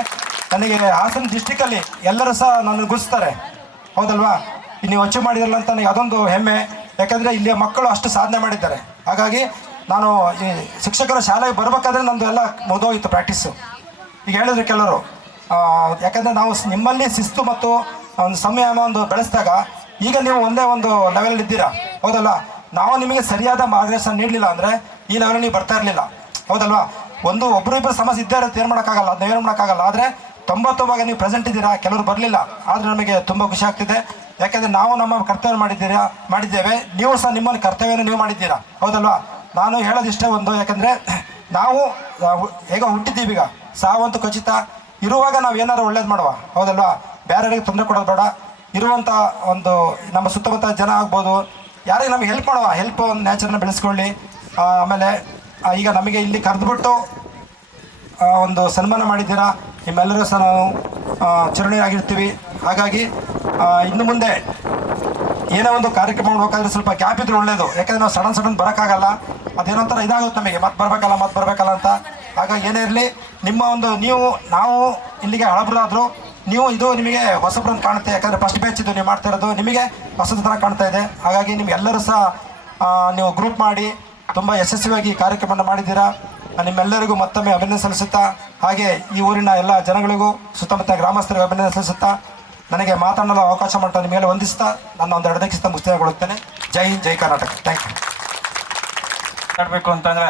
ನನಗೆ ಹಾಸನ ಡಿಸ್ಟಿಕಲ್ಲಿ ಎಲ್ಲರೂ ಸಹ ನನ್ನ ಗುರುತಿಸ್ತಾರೆ, ಹೌದಲ್ವಾ? ನೀವು ಅಚೀವ್ ಮಾಡಿರಲ್ಲ ಅಂತ ನನಗೆ ಅದೊಂದು ಹೆಮ್ಮೆ. ಯಾಕಂದರೆ ಇಲ್ಲಿಯ ಮಕ್ಕಳು ಅಷ್ಟು ಸಾಧನೆ ಮಾಡಿದ್ದಾರೆ. ಹಾಗಾಗಿ ನಾನು ಈ ಶಿಕ್ಷಕರ ಶಾಲೆಗೆ ಬರಬೇಕಾದ್ರೆ ನಮ್ಮದು ಎಲ್ಲ ಮುಗಿದೋಗಿತ್ತು ಪ್ರಾಕ್ಟೀಸು. ಈಗ ಹೇಳಿದ್ರು ಕೆಲವರು, ಯಾಕಂದರೆ ನಾವು ನಿಮ್ಮಲ್ಲಿ ಶಿಸ್ತು ಮತ್ತು ಒಂದು ಸಂಯಮ ಒಂದು ಬೆಳೆಸಿದಾಗ ಈಗ ನೀವು ಒಂದೇ ಒಂದು ಲೆವೆಲ್ ಇದ್ದೀರಾ, ಹೌದಲ್ವಾ? ನಾವು ನಿಮಗೆ ಸರಿಯಾದ ಮಾರ್ಗದರ್ಶನ ನೀಡಲಿಲ್ಲ ಅಂದರೆ ಈ ಲೆವೆಲ್ ನೀವು ಬರ್ತಾ ಇರಲಿಲ್ಲ, ಹೌದಲ್ವಾ? ಒಬ್ಬರಿಬ್ಬರು ಸಮಸ್ಯೆ ಇದ್ದೇ ಇರುತ್ತೆ, ಏನು ಮಾಡೋಕ್ಕಾಗಲ್ಲ, ಅದನ್ನ ಏನು ಮಾಡೋಕ್ಕಾಗಲ್ಲ. ಆದರೆ 90 ಭಾಗ ನೀವು ಪ್ರೆಸೆಂಟ್ ಇದ್ದೀರಾ, ಕೆಲವರು ಬರಲಿಲ್ಲ. ಆದರೆ ನಮಗೆ ತುಂಬ ಖುಷಿ ಆಗ್ತಿದೆ. ಯಾಕೆಂದರೆ ನಾವು ನಮ್ಮ ಕರ್ತವ್ಯ ಮಾಡಿದ್ದೇವೆ, ನೀವು ಸಹ ನಿಮ್ಮಲ್ಲಿ ಕರ್ತವ್ಯನ ನೀವು ಮಾಡಿದ್ದೀರಾ, ಹೌದಲ್ವಾ? ನಾನು ಹೇಳೋದಿಷ್ಟೇ ಒಂದು, ಯಾಕಂದರೆ ನಾವು ಹೇಗೋ ಹುಟ್ಟಿದ್ದೀವಿ, ಈಗ ಸಾವಂತೂ ಖಚಿತ. ಇರುವಾಗ ನಾವು ಏನಾದ್ರು ಒಳ್ಳೇದು ಮಾಡುವ, ಹೌದಲ್ವಾ? ಬೇರೆಯವರಿಗೆ ತೊಂದರೆ ಕೊಡೋದು ಬೇಡ. ಇರುವಂಥ ಒಂದು ನಮ್ಮ ಸುತ್ತಮುತ್ತ ಜನ ಆಗ್ಬೋದು, ಯಾರಿಗೆ ನಮಗೆ ಹೆಲ್ಪ್ ಮಾಡುವ, ಹೆಲ್ಪ್ ಒಂದು ನ್ಯಾಚರ್ನ ಬೆಳೆಸ್ಕೊಳ್ಳಿ. ಆಮೇಲೆ ಈಗ ನಮಗೆ ಇಲ್ಲಿ ಕರೆದುಬಿಟ್ಟು ಒಂದು ಸನ್ಮಾನ ಮಾಡಿದ್ದೀರಾ, ನಿಮ್ಮೆಲ್ಲರೂ ಸಹ ನಾವು ಚಿರಣಿಯಾಗಿರ್ತೀವಿ. ಹಾಗಾಗಿ ಇನ್ನು ಮುಂದೆ ಏನೇ ಒಂದು ಕಾರ್ಯಕ್ರಮ ಮಾಡ್ಬೇಕಾದ್ರೆ ಸ್ವಲ್ಪ ಗ್ಯಾಪ್ ಇದ್ರೆ ಒಳ್ಳೇದು. ಯಾಕಂದರೆ ನಾವು ಸಡನ್ ಬರೋಕ್ಕಾಗಲ್ಲ, ಅದೇನೋ ಒಂಥರ ಇದಾಗುತ್ತೆ ನಮಗೆ, ಮತ್ತೆ ಬರಬೇಕಲ್ಲ ಅಂತ. ಹಾಗಾಗಿ ಏನೇ ಇರಲಿ, ನಿಮ್ಮ ಒಂದು ನಾವು ಇಲ್ಲಿಗೆ ಹಳಬರಾದರೂ ನೀವು ಇದು ನಿಮಗೆ ಹೊಸಬ್ರು ಅಂತ ಕಾಣುತ್ತೆ. ಯಾಕಂದರೆ ಫಸ್ಟ್ ಬ್ಯಾಚ್ ಇದು ನೀವು ಮಾಡ್ತಾ ಇರೋದು, ನಿಮಗೆ ಹೊಸದು ಥರ ಕಾಣ್ತಾ ಇದೆ. ಹಾಗಾಗಿ ನಿಮ್ಗೆಲ್ಲರೂ ಸಹ ನೀವು ಗ್ರೂಪ್ ಮಾಡಿ ತುಂಬ ಯಶಸ್ವಿಯಾಗಿ ಕಾರ್ಯಕ್ರಮವನ್ನು ಮಾಡಿದ್ದೀರಾ. ನಿಮ್ಮೆಲ್ಲರಿಗೂ ಮತ್ತೊಮ್ಮೆ ಅಭಿನಂದನೆ ಸಲ್ಲಿಸುತ್ತಾ, ಹಾಗೆ ಈ ಊರಿನ ಎಲ್ಲ ಜನಗಳಿಗೂ ಸುತ್ತಮುತ್ತ ಗ್ರಾಮಸ್ಥರಿಗೂ ಅಭಿನಂದನೆ ಸಲ್ಲಿಸುತ್ತಾ, ನನಗೆ ಮಾತನಾಡಲು ಅವಕಾಶ ಮಾಡ್ತಾ ನಿಮಗೆ ವಂದಿಸ್ತಾ ನನ್ನ ಒಂದು ಅರ್ಧಕ್ಕಿಂತ ಮುಕ್ತಾಯಗೊಳ್ಳುತ್ತೇನೆ. ಜೈ ಹಿಂದ್, ಜೈ ಕರ್ನಾಟಕ. Thank you. ಮಾಡಬೇಕು ಅಂತಂದರೆ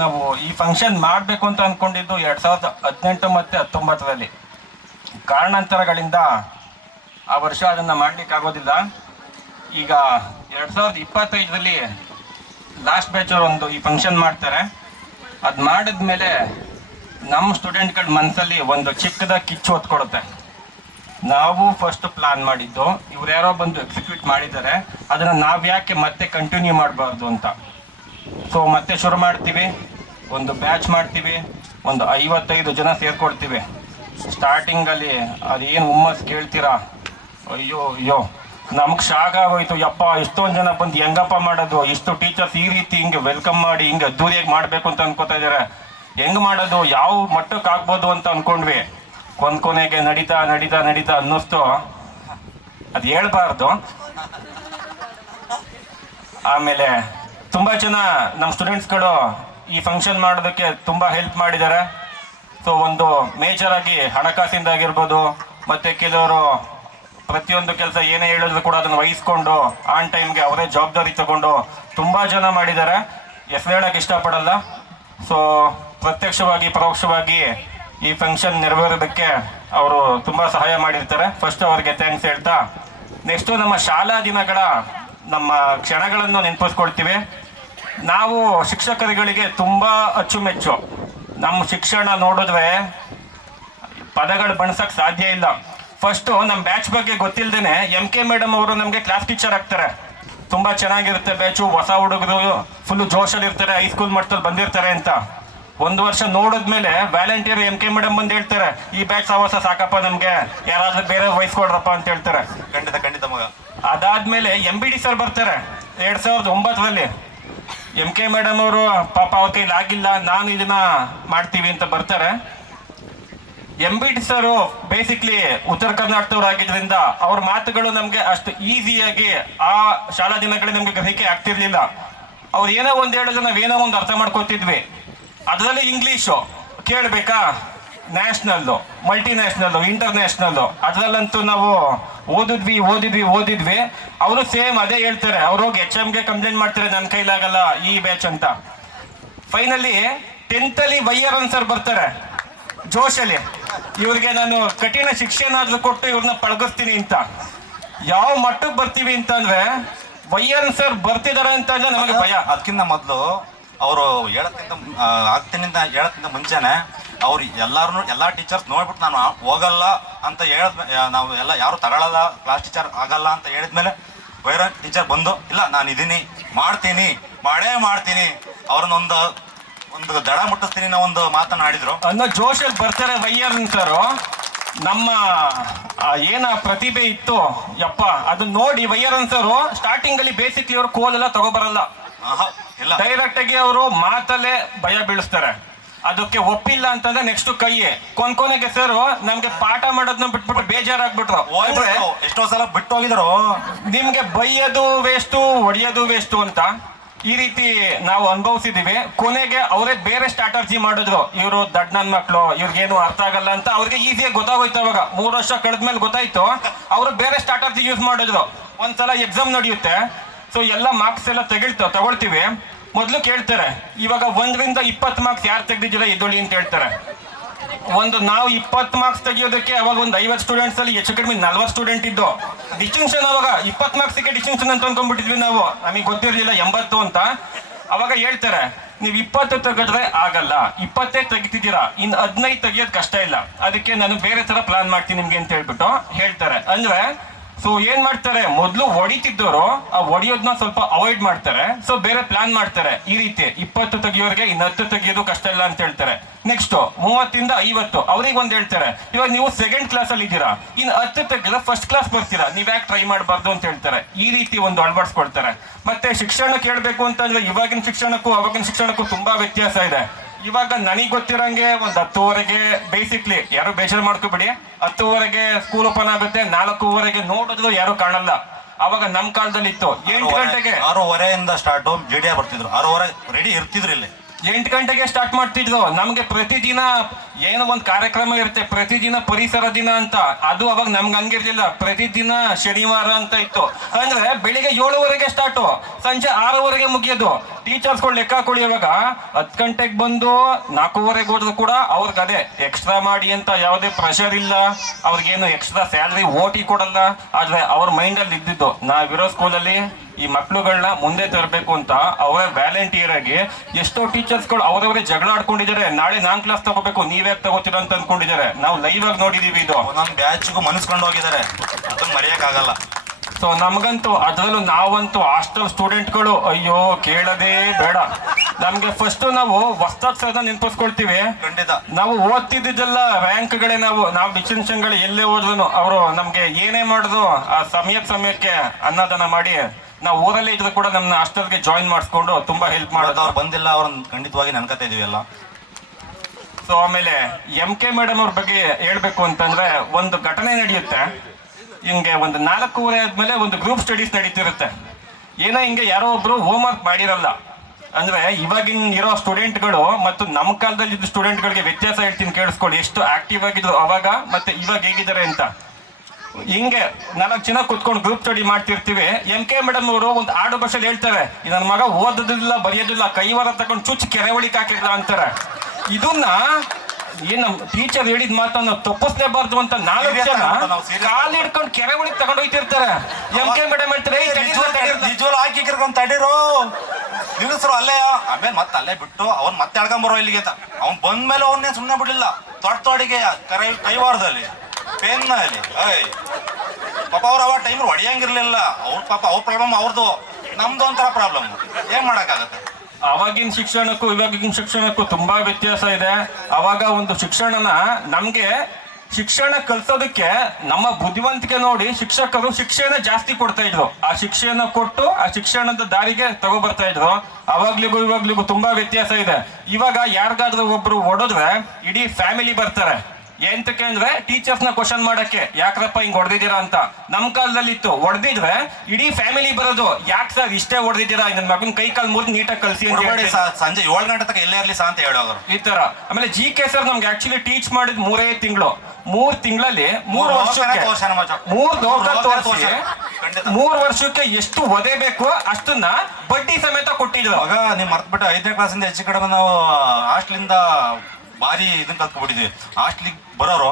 ನಾವು ಈ ಫಂಕ್ಷನ್ ಮಾಡಬೇಕು ಅಂತ ಅಂದ್ಕೊಂಡಿದ್ದು 2018 ಮತ್ತು 2019ರಲ್ಲಿ. ಕಾರಣಾಂತರಗಳಿಂದ ಆ ವರ್ಷ ಅದನ್ನು ಮಾಡಲಿಕ್ಕಾಗೋದಿಲ್ಲ. ಈಗ 2025ರಲ್ಲಿ ಲಾಸ್ಟ್ ಬ್ಯಾಚವ್ರು ಒಂದು ಈ ಫಂಕ್ಷನ್ ಮಾಡ್ತಾರೆ. ಅದು ಮಾಡಿದ್ಮೇಲೆ ನಮ್ಮ ಸ್ಟೂಡೆಂಟ್ಗಳ ಮನಸ್ಸಲ್ಲಿ ಒಂದು ಚಿಕ್ಕದ ಕಿಚ್ಚು ಹೊತ್ಕೊಡುತ್ತೆ. ನಾವು ಫಸ್ಟ್ ಪ್ಲಾನ್ ಮಾಡಿದ್ದು, ಇವ್ರು ಯಾರೋ ಬಂದು ಎಕ್ಸಿಕ್ಯೂಟ್ ಮಾಡಿದ್ದಾರೆ, ಅದನ್ನು ನಾವು ಯಾಕೆ ಮತ್ತೆ ಕಂಟಿನ್ಯೂ ಮಾಡಬಾರ್ದು ಅಂತ. ಸೊ ಮತ್ತೆ ಶುರು ಮಾಡ್ತೀವಿ, ಒಂದು ಬ್ಯಾಚ್ ಮಾಡ್ತೀವಿ, ಒಂದು 55 ಜನ ಸೇರ್ಕೊಳ್ತೀವಿ. ಸ್ಟಾರ್ಟಿಂಗಲ್ಲಿ ಅದೇನು ಹುಮ್ಮಸ್ ಕೇಳ್ತೀರಾ, ಅಯ್ಯೋ ನಮ್ಗೆ ಶಾಕ್ ಆಗೋಯ್ತು. ಯಪ್ಪ, ಇಷ್ಟೊಂದು ಜನ ಬಂದು ಹೆಂಗಪ್ಪ ಮಾಡೋದು, ಇಷ್ಟು ಟೀಚರ್ಸ್ ಈ ರೀತಿ ಹಿಂಗೆ ವೆಲ್ಕಮ್ ಮಾಡಿ ಹಿಂಗೆ ಅದ್ದೂರಿಯಾಗಿ ಮಾಡಬೇಕು ಅಂತ ಅನ್ಕೋತಾ ಇದ್ದಾರೆ, ಹೆಂಗೆ ಮಾಡೋದು, ಯಾವ ಮಟ್ಟಕ್ಕೆ ಆಗ್ಬೋದು ಅಂತ ಅಂದ್ಕೊಂಡ್ವಿ. ಕೊನೆಗೆ ನಡೀತಾ ಅನ್ನಿಸ್ತು, ಅದು ಹೇಳ್ಬಾರ್ದು. ಆಮೇಲೆ ತುಂಬ ಜನ ನಮ್ಮ ಸ್ಟೂಡೆಂಟ್ಸ್ಗಳು ಈ ಫಂಕ್ಷನ್ ಮಾಡೋದಕ್ಕೆ ತುಂಬ ಹೆಲ್ಪ್ ಮಾಡಿದ್ದಾರೆ. ಸೊ ಒಂದು ಮೇಜರಾಗಿ ಹಣಕಾಸಿಂದಾಗಿರ್ಬೋದು, ಮತ್ತು ಕೆಲವರು ಪ್ರತಿಯೊಂದು ಕೆಲಸ ಏನೇ ಹೇಳಿದ್ರು ಕೂಡ ಅದನ್ನು ವಹಿಸ್ಕೊಂಡು ಆನ್ ಟೈಮ್ಗೆ ಅವರೇ ಜವಾಬ್ದಾರಿ ತಗೊಂಡು ತುಂಬ ಜನ ಮಾಡಿದ್ದಾರೆ. ಹೆಸರು ಹೇಳೋಕ್ಕೆ ಇಷ್ಟಪಡಲ್ಲ. ಸೊ ಪ್ರತ್ಯಕ್ಷವಾಗಿ ಪರೋಕ್ಷವಾಗಿ ಈ ಫಂಕ್ಷನ್ ನೆರವೇರೋದಕ್ಕೆ ಅವರು ತುಂಬ ಸಹಾಯ ಮಾಡಿರ್ತಾರೆ. ಫಸ್ಟ್ ಅವರಿಗೆ ಥ್ಯಾಂಕ್ಸ್ ಹೇಳ್ತಾ, ನೆಕ್ಸ್ಟು ನಮ್ಮ ಶಾಲಾ ದಿನಗಳ ನಮ್ಮ ಕ್ಷಣಗಳನ್ನು ನೆನಪಿಸ್ಕೊಳ್ತೀವಿ. ನಾವು ಶಿಕ್ಷಕರುಗಳಿಗೆ ತುಂಬ ಅಚ್ಚುಮೆಚ್ಚು. ನಮ್ಮ ಶಿಕ್ಷಣ ನೋಡಿದ್ರೆ ಪದಗಳು ಬಣ್ಸಕ್ಕೆ ಸಾಧ್ಯ ಇಲ್ಲ. ಫಸ್ಟು ನಮ್ಮ ಬ್ಯಾಚ್ ಬಗ್ಗೆ ಗೊತ್ತಿಲ್ಲದೇ MK ಮೇಡಮ್ ಅವರು ನಮಗೆ ಕ್ಲಾಸ್ ಟೀಚರ್ ಆಗ್ತಾರೆ. ತುಂಬ ಚೆನ್ನಾಗಿರುತ್ತೆ ಬ್ಯಾಚು, ಹೊಸ ಹುಡುಗರು ಫುಲ್ಲು ಜೋಶಲ್ಲಿ ಇರ್ತಾರೆ, ಹೈಸ್ಕೂಲ್ ಮಟ್ಟದಲ್ಲಿ ಬಂದಿರ್ತಾರೆ ಅಂತ. ಒಂದು ವರ್ಷ ನೋಡಿದ್ಮೇಲೆ ವ್ಯಾಲೆಂಟಿಯರ್ MK ಮೇಡಮ್ ಬಂದು ಹೇಳ್ತಾರೆ, ಈ ಬ್ಯಾಚ್ ಸಹವಾಸ ಸಾಕಪ್ಪ, ನಮಗೆ ಯಾರಾದ್ರೂ ಬೇರೆ ವಹಿಸ್ಕೊಡ್ರಪ್ಪ ಅಂತ ಹೇಳ್ತಾರೆ. ಖಂಡಿತ ಮಗ. ಅದಾದ್ಮೇಲೆ MBD ಸರ್ ಬರ್ತಾರೆ 2009ರಲ್ಲಿ. MK ಮೇಡಮ್ ಅವರು ಪಾಪ ಅವ್ರ ಕೈಲಿ ಆಗಿಲ್ಲ, ನಾನು ಇದನ್ನ ಮಾಡ್ತೀವಿ ಅಂತ ಬರ್ತಾರೆ. MBD ಸರ್ ಬೇಸಿಕ್ಲಿ ಉತ್ತರ ಕರ್ನಾಟಕದವ್ರು ಆಗಿದ್ರಿಂದ ಅವ್ರ ಮಾತುಗಳು ನಮಗೆ ಅಷ್ಟು ಈಸಿಯಾಗಿ ಆ ಶಾಲಾ ದಿನಗಳಲ್ಲಿ ನಮಗೆ ಗ್ರಹಿಕೆ ಆಗ್ತಿರ್ಲಿಲ್ಲ. ಅವ್ರು ಏನೋ ಒಂದು ಹೇಳಿದ್ರೆ ನಾವೇನೋ ಒಂದು ಅರ್ಥ ಮಾಡ್ಕೋತಿದ್ವಿ. ಅದರಲ್ಲಿ ಇಂಗ್ಲೀಷು ಕೇಳಬೇಕಾ, ನ್ಯಾಷನಲ್ಲು, ಮಲ್ಟಿನ್ಯಾಷನಲ್ಲು, ಇಂಟರ್ನ್ಯಾಷನಲ್ಲು, ಅದರಲ್ಲಂತೂ ನಾವು ಓದಿದ್ವಿ. ಅವರು ಸೇಮ್ ಅದೇ ಹೇಳ್ತಾರೆ. ಅವ್ರು ಹೋಗಿ HMಗೆ ಕಂಪ್ಲೇಂಟ್ ಮಾಡ್ತಾರೆ, ನನ್ನ ಕೈಲಾಗಲ್ಲ ಈ ಬ್ಯಾಚ್ ಅಂತ. ಫೈನಲಿ 10th ವೈಯರನ್ ಸರ್ ಬರ್ತಾರೆ ಜೋಶಲ್ಲಿ, ಇವ್ರಿಗೆ ನಾನು ಕಠಿಣ ಶಿಕ್ಷೆನಾದ್ರೂ ಕೊಟ್ಟು ಇವ್ರನ್ನ ಪಳಗಿಸ್ತೀನಿ ಅಂತ. ಯಾವ ಮಟ್ಟಕ್ಕೆ ಬರ್ತೀವಿ ಅಂತಂದ್ರೆ ವೈಯರನ್ ಸರ್ ಬರ್ತಿದಾರೆ ಅಂತ ನಮಗೆ ಭಯ. ಅದಕ್ಕಿಂತ ಮೊದಲು ಅವರು ಹೇಳಕ್ಕಿಂತ ಮುಂಚೆನೆ ಅವ್ರು ಎಲ್ಲ ಟೀಚರ್ಸ್ ನೋಡ್ಬಿಟ್ಟು ನಾನು ಹೋಗಲ್ಲ ಅಂತ ನಾವು ಎಲ್ಲ ಯಾರು ತಗೊಳ್ಳಲ್ಲ, ಕ್ಲಾಸ್ ಟೀಚರ್ ಆಗಲ್ಲ ಅಂತ ಹೇಳಿದ್ಮೇಲೆ ಬೇರೆ ಟೀಚರ್ ಬಂದು ಇಲ್ಲ ನಾನು ಇದೀನಿ, ಮಾಡೇ ಮಾಡ್ತೀನಿ ಅವ್ರನ್ನ ಒಂದು ದಡ ಮುಟ್ಟಿಸ್ತೀನಿ ಅನ್ನೋ ಒಂದು ಮಾತನಾಡಿದ್ರು ಅನ್ನೋ ಜೋಶಲ್ಲಿ ಬರ್ತಾರೆ ವೈಯರನ್ ಸರ್. ನಮ್ಮ ಏನ ಪ್ರತಿಭೆ ಇತ್ತು ಯಪ್ಪ, ಅದನ್ನ ನೋಡಿ ವೈಯರನ್ ಸರ್ ಸ್ಟಾರ್ಟಿಂಗ್ ಅಲ್ಲಿ ಬೇಸಿಕ್ಲಿ ಅವ್ರು ಕೋಲೆಲ್ಲ ತಗೋಬರಲ್ಲ, ಇಲ್ಲ. ಡೈರೆಕ್ಟ್ ಆಗಿ ಅವರು ಮಾತಲ್ಲೇ ಭಯ ಬೀಳಿಸ್ತಾರೆ. ಅದಕ್ಕೆ ಒಪ್ಪಿಲ್ಲ ಅಂತಂದ್ರೆ ನೆಕ್ಸ್ಟ್ ಕೈಯೇ ಕೊನೆಗೆ ಸರ್ ನಮ್ಗೆ ಪಾಠ ಮಾಡೋದನ್ನ ಬಿಟ್ಬಿಟ್ಟು ಬೇಜಾರಾಗ್ಬಿಟ್ರು. ಅಂದ್ರೆ ಎಷ್ಟೋ ಸಲ ಬಿಟ್ಟು ಹೋಗಿದ್ರು. ನಿಮ್ಗೆ ಬೈಯೋದು ವೇಸ್ಟು, ಹೊಡಿಯೋದು ವೇಸ್ಟು ಅಂತ ಈ ರೀತಿ ನಾವು ಅನುಭವಿಸಿದೀವಿ. ಕೊನೆಗೆ ಅವರೇ ಬೇರೆ ಸ್ಟ್ರಾಟರ್ಜಿ ಮಾಡಿದ್ರು. ಇವರು ದಡ್ ನನ್ ಮಕ್ಳು, ಇವ್ರಿಗೇನು ಅರ್ಥ ಆಗಲ್ಲ ಅಂತ ಅವ್ರಿಗೆ ಈಸಿಯಾಗಿ ಗೊತ್ತಾಗೋಯ್ತು. ಅವಾಗ 3 ವರ್ಷ ಕಳೆದ್ಮೇಲೆ ಗೊತ್ತಾಯ್ತು. ಅವರು ಬೇರೆ ಸ್ಟ್ರಾಟರ್ಜಿ ಯೂಸ್ ಮಾಡಿದ್ರು. ಒಂದ್ಸಲ ಎಕ್ಸಾಮ್ ನಡೆಯುತ್ತೆ. ಸೊ ಎಲ್ಲ ಮಾರ್ಕ್ಸ್ ಎಲ್ಲ ತಗೊಳ್ತೀವಿ. ಮೊದಲು ಕೇಳ್ತಾರೆ, ಇವಾಗ 1 ರಿಂದ 20 ಮಾರ್ಕ್ಸ್ ಯಾರು ತೆಗೆದಿದ್ದೀರಾ ಎದ್ದೊಳಿ ಅಂತ ಹೇಳ್ತಾರೆ. ನಾವು 20 ಮಾರ್ಕ್ಸ್ ತೆಗಿಯೋದಕ್ಕೆ ಅವಾಗ ಒಂದು 50 ಸ್ಟೂಡೆಂಟ್ಸ್ ಅಲ್ಲಿ ಹೆಚ್ಚು ಕಡಿಮೆ 40 ಸ್ಟೂಡೆಂಟ್ ಇದ್ದು. ಡಿಸ್ಟಿಂಕ್ಷನ್ ಅವಾಗ 20 ಮಾರ್ಕ್ಸ್ಗೆ ಡಿಸ್ಟಿಂಕ್ಷನ್ ಅಂತ ಅನ್ಕೊಂಡ್ಬಿಟ್ಟಿದ್ವಿ ನಾವು. ನಮಗೆ ಗೊತ್ತಿರಲಿಲ್ಲ 80 ಅಂತ. ಅವಾಗ ಹೇಳ್ತಾರೆ, ನೀವು 20 ತೆಗೆದ್ರೆ ಆಗಲ್ಲ, 20 ತೆಗಿತಿದ್ದೀರಾ, ಇನ್ನು 15 ತೆಗಿಯೋದು ಕಷ್ಟ ಇಲ್ಲ, ಅದಕ್ಕೆ ನಾನು ಬೇರೆ ತರ ಪ್ಲಾನ್ ಮಾಡ್ತೀನಿ ನಿಮ್ಗೆ ಅಂತ ಹೇಳ್ಬಿಟ್ಟು ಹೇಳ್ತಾರೆ. ಅಂದ್ರೆ ಸೊ ಏನ್ ಮಾಡ್ತಾರೆ, ಮೊದಲು ಹೊಡಿತಿದ್ದವರು ಆ ಹೊಡಿಯೋದನ್ನ ಸ್ವಲ್ಪ ಅವಾಯ್ಡ್ ಮಾಡ್ತಾರೆ. ಸೊ ಬೇರೆ ಪ್ಲಾನ್ ಮಾಡ್ತಾರೆ. ಈ ರೀತಿ 20 ತೆಗಿಯೋರಿಗೆ ಇನ್ನು 10 ತೆಗಿಯೋದು ಕಷ್ಟ ಇಲ್ಲ ಅಂತ ಹೇಳ್ತಾರೆ. ನೆಕ್ಸ್ಟ್ 30 ರಿಂದ 50 ಅವ್ರಿಗೆ ಒಂದ್ ಹೇಳ್ತಾರೆ, ಇವಾಗ ನೀವು 2nd ಕ್ಲಾಸ್ ಅಲ್ಲಿ ಇದ್ದೀರಾ, ಇನ್ನು 10 ತೆಗೆದ್ರೆ 1st ಕ್ಲಾಸ್ ಬರ್ತೀರಾ, ನೀವ್ ಯಾಕೆ ಟ್ರೈ ಮಾಡಬಾರ್ದು ಅಂತ ಹೇಳ್ತಾರೆ. ಈ ರೀತಿ ಒಂದು ಅಳವಡಿಸ್ಕೊಳ್ತಾರೆ. ಮತ್ತೆ ಶಿಕ್ಷಣಕ್ಕೆ ಹೇಳ್ಬೇಕು ಅಂತಂದ್ರೆ ಇವಾಗಿನ ಶಿಕ್ಷಣಕ್ಕೂ ಅವಾಗಿನ ಶಿಕ್ಷಣಕ್ಕೂ ತುಂಬಾ ವ್ಯತ್ಯಾಸ ಇದೆ. ಇವಾಗ ನನಗೆ ಗೊತ್ತಿರಂಗೆ ಒಂದು 10:15 ಬೇಸಿಕ್ಲಿ ಯಾರು ಬೇಜಾರು ಮಾಡ್ಕೋಬೇಡಿ, 10:15 ಸ್ಕೂಲ್ ಓಪನ್ ಆಗುತ್ತೆ, 4:15 ನೋಡಿದ್ರು ಯಾರು ಕಾಣಲ್ಲ. ಅವಾಗ ನಮ್ ಕಾಲದಲ್ಲಿ ಇತ್ತು 8 ಗಂಟೆಗೆ 6:15 ಸ್ಟಾರ್ಟ್ JDR ಬರ್ತಿದ್ರು. 6:15 ರೆಡಿ ಇರ್ತಿದ್ರು. ಇಲ್ಲಿ 8 ಗಂಟೆಗೆ ಸ್ಟಾರ್ಟ್ ಮಾಡ್ತಿದ್ರು. ನಮ್ಗೆ ಪ್ರತಿದಿನ ಏನೋ ಒಂದು ಕಾರ್ಯಕ್ರಮ ಇರುತ್ತೆ, ಪ್ರತಿದಿನ ಪರಿಸರ ದಿನ ಅಂತ. ಅದು ಅವಾಗ ನಮ್ಗೆ ಹಂಗಿರ್ಲಿಲ್ಲ, ಪ್ರತಿದಿನ ಶನಿವಾರ ಅಂತ ಇತ್ತು. ಅಂದ್ರೆ ಬೆಳಿಗ್ಗೆ 7:00 ಸ್ಟಾರ್ಟು, ಸಂಜೆ 6:00 ಮುಗಿಯೋದು. ಟೀಚರ್ಸ್ಗಳು ಲೆಕ್ಕ ಕೊಡಿ, ಅವಾಗ 10 ಗಂಟೆಗೆ ಬಂದು 4:15 ಹೋದ್ರು ಕೂಡ ಅವ್ರಿಗೆ ಅದೇ ಎಕ್ಸ್ಟ್ರಾ ಮಾಡಿ ಅಂತ ಯಾವುದೇ ಪ್ರೆಷರ್ ಇಲ್ಲ. ಅವ್ರಿಗೇನು ಎಕ್ಸ್ಟ್ರಾ ಸ್ಯಾಲರಿ ಓಟಿ ಕೊಡಲ್ಲ. ಆದ್ರೆ ಅವ್ರ ಮೈಂಡ್ ಅಲ್ಲಿ ಇದ್ದಿದ್ದು ನಾವಿರೋ ಸ್ಕೂಲಲ್ಲಿ ಈ ಮಕ್ಳುಗಳನ್ನ ಮುಂದೆ ತರಬೇಕು ಅಂತ ಅವರೇ ವ್ಯಾಲೆಂಟಿಯರ್ ಆಗಿ ಎಷ್ಟೋ ಟೀಚರ್ಸ್ಗಳು ಅವರವರೇ ಜಗಳ ಆಡ್ಕೊಂಡಿದ್ದಾರೆ. ನಾಳೆ ನಾನ್ ಕ್ಲಾಸ್ ತಗೋಬೇಕು, ನೀವ್ಯಾಕೆ ತಗೋತೀರಾ ಅಂತ ಅನ್ಕೊಂಡಿದ್ದಾರೆ. ನಾವು ಲೈವ್ ಆಗಿ ನೋಡಿದೀವಿ. ಇದು ಒಂದೊಂದು ಬ್ಯಾಚ್ಗೂ ಮನಸ್ಕೊಂಡು ಹೋಗಿದ್ದಾರೆ, ಅದನ್ನ ಮರೆಯಕ್ ಆಗಲ್ಲ. ಸೊ ನಮ್ಗಂತೂ ಅದರಲ್ಲೂ ನಾವಂತೂ ಹಾಸ್ಟೆಲ್ ಸ್ಟೂಡೆಂಟ್ಗಳು ಅಯ್ಯೋ ಕೇಳದೇ ಬೇಡ. ನಮ್ಗೆ ಫಸ್ಟ್ ನಾವು ಹೊಸ್ತಾಗ್ ಸಹ ನೆನಪಿಸ್ಕೊಳ್ತೀವಿ. ಖಂಡಿತ ನಾವು ಓದ್ತಿದ್ದೆಲ್ಲ ರ್ಯಾಂಕ್ಗಳೇ. ನಾವು ಡಿಸ್ಟಿಂಕ್ಷನ್ಗಳು ಎಲ್ಲೇ ಹೋದ್ರು ಅವರು ನಮ್ಗೆ ಏನೇ ಮಾಡಿದ್ರು ಆ ಸಮಯಕ್ಕೆ ಅನ್ನದಾನ ಮಾಡಿ ನಾವು ಊರಲ್ಲೇ ಇದ್ರು ಕೂಡ ನಮ್ಮನ್ನ ಹಾಸ್ಟೆಲ್ಗೆ ಜಾಯಿನ್ ಮಾಡಿಸ್ಕೊಂಡು ತುಂಬಾ ಹೆಲ್ಪ್ ಮಾಡೋದು. ಅವ್ರು ಬಂದಿಲ್ಲ, ಅವ್ರನ್ನ ಖಂಡಿತವಾಗಿ ನೆನ್ಕತಾ ಇದೀವಿ ಎಲ್ಲ. ಸೊ ಆಮೇಲೆ MK ಮೇಡಮ್ ಅವ್ರ ಬಗ್ಗೆ ಹೇಳ್ಬೇಕು ಅಂತಂದ್ರೆ ಒಂದು ಘಟನೆ ನಡೆಯುತ್ತೆ. ಹಿಂಗೆ ಒಂದು 4:15 ಆದ್ಮೇಲೆ ಒಂದು ಗ್ರೂಪ್ ಸ್ಟಡೀಸ್ ನಡೀತಿರುತ್ತೆ. ಏನೋ ಹಿಂಗೆ ಯಾರೋ ಒಬ್ರು ಹೋಮ್ ವರ್ಕ್ ಮಾಡಿರಲ್ಲ. ಅಂದ್ರೆ ಇವಾಗಿನ ಇರೋ ಸ್ಟೂಡೆಂಟ್ಗಳು ಮತ್ತು ನಮ್ಮ ಕಾಲದಲ್ಲಿ ಇದ್ದ ಸ್ಟೂಡೆಂಟ್ಗಳಿಗೆ ವ್ಯತ್ಯಾಸ ಹೇಳ್ತೀನಿ, ಕೇಳಿಸ್ಕೊಳ್ಳಿ. ಎಷ್ಟು ಆಕ್ಟಿವ್ ಆಗಿದ್ರು ಅವಾಗ ಮತ್ತೆ ಇವಾಗ ಹೇಗಿದ್ದಾರೆ ಅಂತ. ಹಿಂಗೆ 4 ಜನ ಕುತ್ಕೊಂಡು ಗ್ರೂಪ್ ಸ್ಟಡಿ ಮಾಡ್ತಿರ್ತೀವಿ. MK ಮೇಡಮ್ ಅವರು ಒಂದು ಆಡು ಭಾಷೆಯಲ್ಲಿ ಹೇಳ್ತಾರೆ, ನನ್ನ ಮಗ ಓದೋದಿಲ್ಲ ಬರೆಯೋದಿಲ್ಲ, ಕೈವಾರ ತಗೊಂಡು ಚುಚ್ಚು ಕೆರೆ ಒಳಿಕ್ ಹಾಕಿಲ್ಲ ಅಂತಾರೆ. ಇದನ್ನ ಏನ್ ನಮ್ ಟೀಚರ್ ಹೇಳಿದ ಮಾತನ್ನ ತಪ್ಪಿಸ್ಲೇಬಾರ್ದು ಅಂತ 4 ಜನ ಕಾಲ್ ಹಿಡ್ಕೊಂಡು ಕೆರೆ ಒಳಗೆ ತಗೊಂಡು ಹೋಯ್ತಿರ್ತಾರೆ. MK ಮೇಡಮ್ ಹೇಳ್ತಾರೆ, ನಿಜವಲ್ಲ ಹಾಕಿ ತಡೀರು ನಿಲ್ಲಿಸ್ರು ಅಲ್ಲೇ. ಆಮೇಲೆ ಮತ್ತೆ ಅಲ್ಲೇ ಬಿಟ್ಟು ಅವ್ನ್ ಮತ್ತೆ ಎಳ್ಕೊಂಬರೋ ಇಲ್ಲಿಗೆ ಅಂತ. ಅವ್ನ್ ಬಂದ್ಮೇಲೆ ಅವನ್ನೇ ಸುಮ್ಮನೆ ಬಿಡ್ಲಿಲ್ಲ. ತೊಡೆಗೆ ಕೈವಾರದಲ್ಲಿ ಪೆನ್ ಅಲ್ಲಿ ಪಾಪ ಅವ್ರು ಅವ ಟೈಮ್ ಹೊಡಿಯಂಗಿರ್ಲಿಲ್ಲ. ಅವ್ರ ಪಾಪ ಅವ್ರ ಪ್ರಾಬ್ಲಮ್ ಅವ್ರದ್ದು, ನಮ್ದು ಒಂಥರ ಪ್ರಾಬ್ಲಮ್. ಏನ್ ಮಾಡಕ್ಕಾಗತ್ತೆ. ಅವಾಗಿನ ಶಿಕ್ಷಣಕ್ಕೂ ಇವಾಗಿನ ಶಿಕ್ಷಣಕ್ಕೂ ತುಂಬಾ ವ್ಯತ್ಯಾಸ ಇದೆ. ಅವಾಗ ಒಂದು ಶಿಕ್ಷಣನ ನಮ್ಗೆ ಶಿಕ್ಷಣ ಕಲ್ಸೋದಕ್ಕೆ ನಮ್ಮ ಬುದ್ಧಿವಂತಿಕೆ ನೋಡಿ ಶಿಕ್ಷಕರು ಶಿಕ್ಷಣ ಜಾಸ್ತಿ ಕೊಡ್ತಾ ಇದ್ರು. ಆ ಶಿಕ್ಷಣ ಕೊಟ್ಟು ಆ ಶಿಕ್ಷಣದ ದಾರಿಗೆ ತಗೋಬರ್ತಾ ಇದ್ರು. ಅವಾಗ್ಲಿಗೂ ಇವಾಗ್ಲಿಗೂ ತುಂಬಾ ವ್ಯತ್ಯಾಸ ಇದೆ. ಇವಾಗ ಯಾರಿಗಾದ್ರೂ ಒಬ್ರು ಹೊಡೆದ್ರೆ ಇಡೀ ಫ್ಯಾಮಿಲಿ ಬರ್ತಾರೆ. ಎಂತಕ್ಕೆ ಅಂದ್ರೆ ಟೀಚರ್ಸ್ ನ ಕ್ವಶನ್ ಮಾಡಕ್ಕೆ, ಯಾಕ್ರಪ್ಪ ಹಿಂಗ್ ಹೊಡೆದಿದ್ದೀರಾ ಅಂತ. ನಮ್ ಕಾಲದಲ್ಲಿ ಇತ್ತು, ಹೊಡೆದಿದ್ರೆ ಇಡೀ ಫ್ಯಾಮಿಲಿ ಬರೋದು, ಯಾಕೆ ಸರ್ ಇಷ್ಟೇ ಹೊಡೆದಿದ್ದೀರಾ, ನನ್ನ ಮಗನ್ ಕೈ ಕಾಲ್ ಮುರಿದು ನೀಟಾಗಿ ಕಲ್ಸಿ ಅಂತ ಹೇಳಿ ಸಂಜೆ 7 ಗಂಟೆ ತನಕ ಎಲ್ಲೇ ಇರ್ಲಿ ಸಹ ಅಂತ ಹೇಳೋರು ಈ ತರ. ಆಮೇಲೆ GK ಸರ್ ನಮ್ಗೆ ಆಕ್ಚುಲಿ ಟೀಚ್ ಮಾಡಿದ್ 3 ತಿಂಗಳು. 3 ತಿಂಗಳಲ್ಲಿ 3 ವರ್ಷಕ್ಕೆ 3 ಲೋಕ ತೋರಿಸಿ 3 ವರ್ಷಕ್ಕೆ ಎಷ್ಟು ಒದೇಬೇಕು ಅಷ್ಟನ್ನ ಬಡ್ಡಿ ಸಮೇತ ಕೊಟ್ಟಿದ್ರು. ಆಗ ನೀವು ಮರ್ತ್ಬಿಟ್ಟು 5ನೇ ಕ್ಲಾಸಿಂದ ಹೆಚ್ಚು ಕಡಿಮೆ ನಾವು ಹಾಸ್ಟ್ಲಿಂದ ಭಾರಿ ಇದನ್ನ ಕಲ್ತ್ಕೊಬಿಟ್ಟಿದ್ವಿ. ಹಾಸ್ಟ್ಲಿಗೆ ಬರೋರು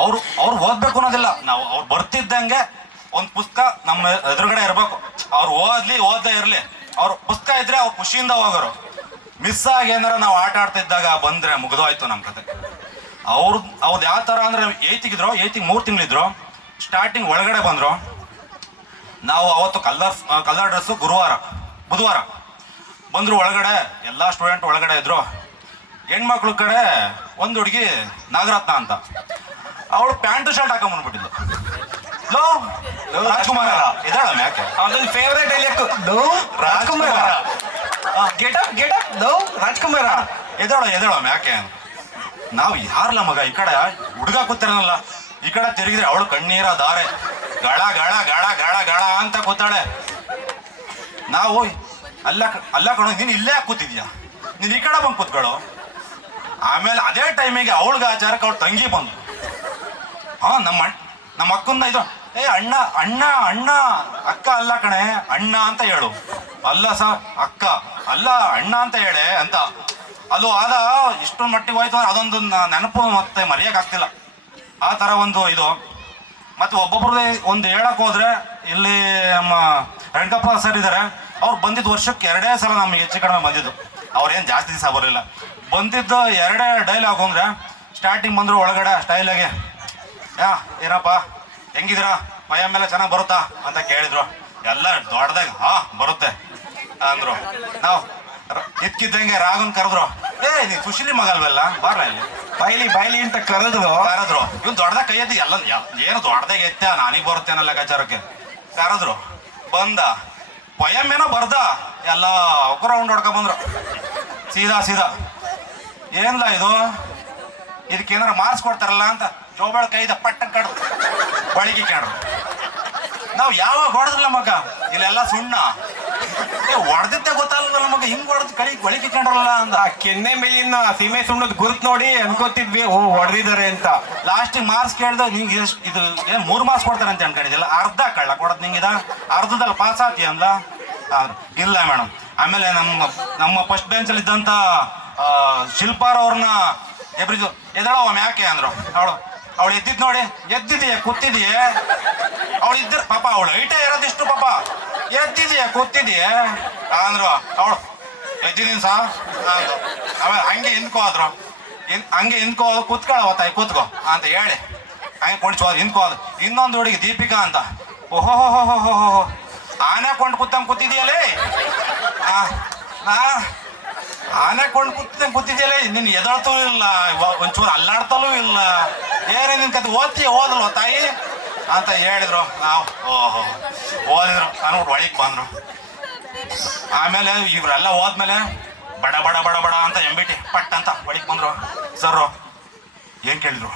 ಅವ್ರು ಓದ್ಬೇಕು ಅನ್ನೋದಿಲ್ಲ. ನಾವು ಅವ್ರು ಬರ್ತಿದ್ದಂಗೆ ಒಂದು ಪುಸ್ತಕ ನಮ್ಮ ಎದುರುಗಡೆ ಇರ್ಬೇಕು. ಅವ್ರು ಓದದೇ ಇರ್ಲಿ, ಅವ್ರ ಪುಸ್ತಕ ಇದ್ರೆ ಅವ್ರು ಖುಷಿಯಿಂದ ಹೋಗೋರು. ಮಿಸ್ ಆಗಿ ಏನಾರ ನಾವು ಆಟ ಆಡ್ತಿದ್ದಾಗ ಬಂದ್ರೆ ಮುಗಿದೋಯ್ತು ನಮ್ಮ ಕತೆ. ಅವ್ರದ್ದು ಯಾವ ತರ ಅಂದ್ರೆ 8ಗೆ 3 ತಿಂಗಳಿದ್ರು. ಸ್ಟಾರ್ಟಿಂಗ್ ಒಳಗಡೆ ಬಂದ್ರು. ನಾವು ಅವತ್ತು ಕಲರ್ ಡ್ರೆಸ್ಸು ಬುಧವಾರ ಬಂದ್ರು. ಒಳಗಡೆ ಎಲ್ಲ ಸ್ಟೂಡೆಂಟ್ ಒಳಗಡೆ ಇದ್ರು. ಹೆಣ್ಮಕ್ಳು ಕಡೆ ಒಂದು ಹುಡುಗಿ ನಾಗರತ್ನ ಅಂತ, ಅವಳು ಪ್ಯಾಂಟು ಶರ್ಟ್ ಹಾಕೊಂಡ್ಬಂದ್ಬಿಟ್ಟಿದ್ಲು. ರಾಜ್ಕುಮಾರ ಇದ್ದಾಳ ಯಾಕೆ ಅದೊಂದು ಫೇವ್ರೇಟ್ ರಾಜ್ಕುಮಾರ ಗೆಟಪ್ ರಾಜ್ಕುಮಾರ ಎದೇಳೋ ಯಾಕೆ ನಾವು ಯಾರಲ್ಲ ಮಗ, ಈ ಕಡೆ ಹುಡುಗ ಕೂತಿರನಲ್ಲ, ಈ ಕಡೆ ತಿರುಗಿದ್ರೆ ಅವಳು ಕಣ್ಣೀರ ದಾರೆ ಗಳ ಗಳ ಗಳ ಗಳ ಗಳ ಅಂತ ಕೂತಾಳೆ. ನಾವು ಅಲ್ಲ ಕಣೋ, ನೀನು ಇಲ್ಲೇ ಕೂತಿದ್ಯಾ, ನೀನು ಈ ಕಡೆ ಬಂದು ಕೂತ್ಕೊಳ್ಳೋ. ಆಮೇಲೆ ಅದೇ ಟೈಮಿಗೆ ಅವಳಿಗೆ ಆಚಾರಕ್ಕೆ ಅವಳು ತಂಗಿ ಬಂದು, ನಮ್ಮ ಅಕ್ಕಂದ ಇದು, ಅಣ್ಣ ಅಣ್ಣ ಅಣ್ಣ, ಅಕ್ಕ ಅಲ್ಲ ಕಣೆ ಅಣ್ಣ ಅಂತ ಹೇಳು. ಅಲ್ಲ ಸರ್ ಅಕ್ಕ ಅಲ್ಲ ಅಣ್ಣ ಅಂತ ಹೇಳೆ ಅಂತ. ಅದು ಆದ ಇಷ್ಟೊಂದು ಮಟ್ಟಿಗೆ ಹೋಯ್ತು ಅಂದ್ರೆ ಅದೊಂದು ನೆನಪು ಮತ್ತೆ ಮರೆಯೋಕ್ಕಾಗ್ತಿಲ್ಲ. ಆ ಥರ ಒಂದು ಇದು. ಮತ್ತು ಒಬ್ಬೊಬ್ರದ್ದು ಒಂದು ಹೇಳಕ್ಕೆ ಹೋದ್ರೆ, ಇಲ್ಲಿ ನಮ್ಮ ವೆಂಕಪ್ಪ ಸರ್ ಇದ್ದಾರೆ, ಅವ್ರು ಬಂದಿದ್ದು ವರ್ಷಕ್ಕೆ 2 ಸಲ ನಮಗೆ ಹೆಚ್ಚು ಕಡಿಮೆ ಬಂದಿದ್ದು. ಅವ್ರೇನು ಜಾಸ್ತಿ ದಿವಸ ಬರಲಿಲ್ಲ. ಬಂದಿದ್ದು 2 ಡೈಲಾಗ್ ಅಂದರೆ, ಸ್ಟಾರ್ಟಿಂಗ್ ಬಂದರು ಒಳಗಡೆ ಸ್ಟೈಲಾಗೆ, ಏನಪ್ಪ ಹೆಂಗಿದ್ದೀರಾ, ಮೈ ಮೇಲೆ ಚೆನ್ನಾಗಿ ಬರುತ್ತಾ ಅಂತ ಕೇಳಿದ್ರು. ಎಲ್ಲ ದೊಡ್ಡದಾಗ ಬರುತ್ತೆ ಅಂದರು. ನಾವು ಇದ್ಕಿದ್ದಂಗೆ ರಾಘವನ್ ಕರೆದ್ರು, ನೀ ಸುಶೀಲಿ ಮಗ ಅಲ್ವಲ್ಲ, ಬಾರ್ಲ ಇಲ್ಲಿ ಬಾಯ್ಲಿ ಅಂತ ಕರೆದ್ರು. ಇವ್ನು ದೊಡ್ಡದಾಗ ಕೈ ಎತ್ತಿ ಎಲ್ಲ ಏನು ದೊಡ್ಡದಾಗ ಎತ್ತ ನಾನೀಗ ಬರುತ್ತೇನಲ್ಲ ಲೆಕ್ಕಾಚಾರಕ್ಕೆ ಕರೆದ್ರು. ಬಂದ ಪಯಮ್ ಏನೋ ಬರ್ದ, ಎಲ್ಲ ಒಬ್ಬರು ರೌಂಡ್ ಹೊಡ್ಕೊ ಬಂದ್ರು. ಸೀದಾ ಏನ್ಲ ಇದು, ಇದಕ್ಕೇನಾರು ಮಾರ್ಕ್ಸ್ ಕೊಡ್ತಾರಲ್ಲ ಅಂತ ಜೋಬಾಳ ಕೈದ ಪಟ್ಟ ಕಡ್ದು ಬಳಿಗೆ ಕೇಳ್ರು. ನಾವು ಯಾವಾಗ ಹೊಡೆದ್ರಲ್ಲ ಮಗ, ಇಲ್ಲೆಲ್ಲ ಸುಣ್ಣ ಹೊಡೆದಿದ್ದೆ ಗೊತ್ತಾಗಲ್ಲ ಮಗ, ಹಿಂಗ್ ಹೊಡೆದ್ ಬಳಿಗೆ ಕೇಳ್ರಲ್ಲ ಅಂತ. ಕೆನ್ನೆ ಮೇಲಿನ ಸೀಮೆ ಸುಣ್ಣದ ಗುರುತ್ ನೋಡಿ ಅನ್ಕೋತಿದ್ವಿ ಹೊಡೆದಿದ್ದಾರೆ ಅಂತ. ಲಾಸ್ಟಿಗೆ ಮಾರ್ಕ್ಸ್ ಕೇಳ್ದ, ನಿಂಗೆ ಎಷ್ಟು ಇದು ಏನು 3 ಮಾರ್ಕ್ಸ್ ಕೊಡ್ತಾರೆ ಅಂತ ಅನ್ಕೊಂಡಿದ್ದಿಲ್ಲ, ಅರ್ಧ ಕಳ್ಳ ಕೊಡೋದು ನಿಂಗಿದ, ಅರ್ಧದಲ್ಲಿ ಪಾಸ್ ಆತಿ ಅಂದ. ಇಲ್ಲ ಮೇಡಮ್. ಆಮೇಲೆ ನಮ್ಮ ಫಸ್ಟ್ ಬೆಂಚಲ್ಲಿ ಇದ್ದಂಥ ಶಿಲ್ಪಾರವ್ರನ್ನ ಎಬ್ರಿದು, ಎದಳವ ಯಾಕೆ ಅಂದ್ರು. ಅವಳು ಎದ್ದಿದ್ ನೋಡಿ, ಎದ್ದಿದೀಯ ಕೂತಿದೀಯ, ಅವಳು ಇದ್ದ ಪಾಪ, ಅವಳು ಹೈಟೇ ಇರೋದಿಷ್ಟು ಪಾಪ, ಎದ್ದಿದೀಯ ಕೂತಿದೀಯ ಅಂದ್ರು. ಅವಳು ಎದ್ದಿದ್ದೀನಿ ಸಾ ಅಂದ್ರು. ಆಮೇಲೆ ಹಂಗೆ ಹಿಂದ್ಕೋ ಕೂತ್ಕೊಳ್ಳೋ ತಾಯಿ ಕೂತ್ಕೋ ಅಂತ ಹೇಳಿ ಹಂಗೆ ಕೊಂಡಿಸೋದು ಹಿಂದ್ಕೋದು. ಇನ್ನೊಂದು ಹುಡುಗಿ ದೀಪಿಕಾ ಅಂತ, ಓಹೋ ಆನೆ ಕೊಂಡು ಕೂತಿದೀಯಲೇ, ಆನೆ ಕೊಂಡು ಕೂತಿದ್ಯಲ್ಲ, ನಿನ್ ಎದಾಳ್ತೂ ಇಲ್ಲ, ಒಂಚೂರು ಅಲ್ಲಾಡ್ತಲೂ ಇಲ್ಲ, ಏನೇ ನಿನ್ ಕತೆ ಓದಲ್ವ ತಾಯಿ ಅಂತ ಹೇಳಿದ್ರು. ನಾವು ಓದಿದ್ರು ಅನ್ಬಿಟ್ಟು ಒಳಗೆ ಬಂದ್ರು. ಆಮೇಲೆ ಇವರೆಲ್ಲ ಹೋದ್ಮೇಲೆ ಬಡ ಬಡ ಬಡ ಬಡ ಅಂತ ಎಂಬಿಟಿ ಪಟ್ ಅಂತ ಒಳಗೆ ಬಂದ್ರು. ಸರ್ ಏನ್ ಕೇಳಿದ್ರು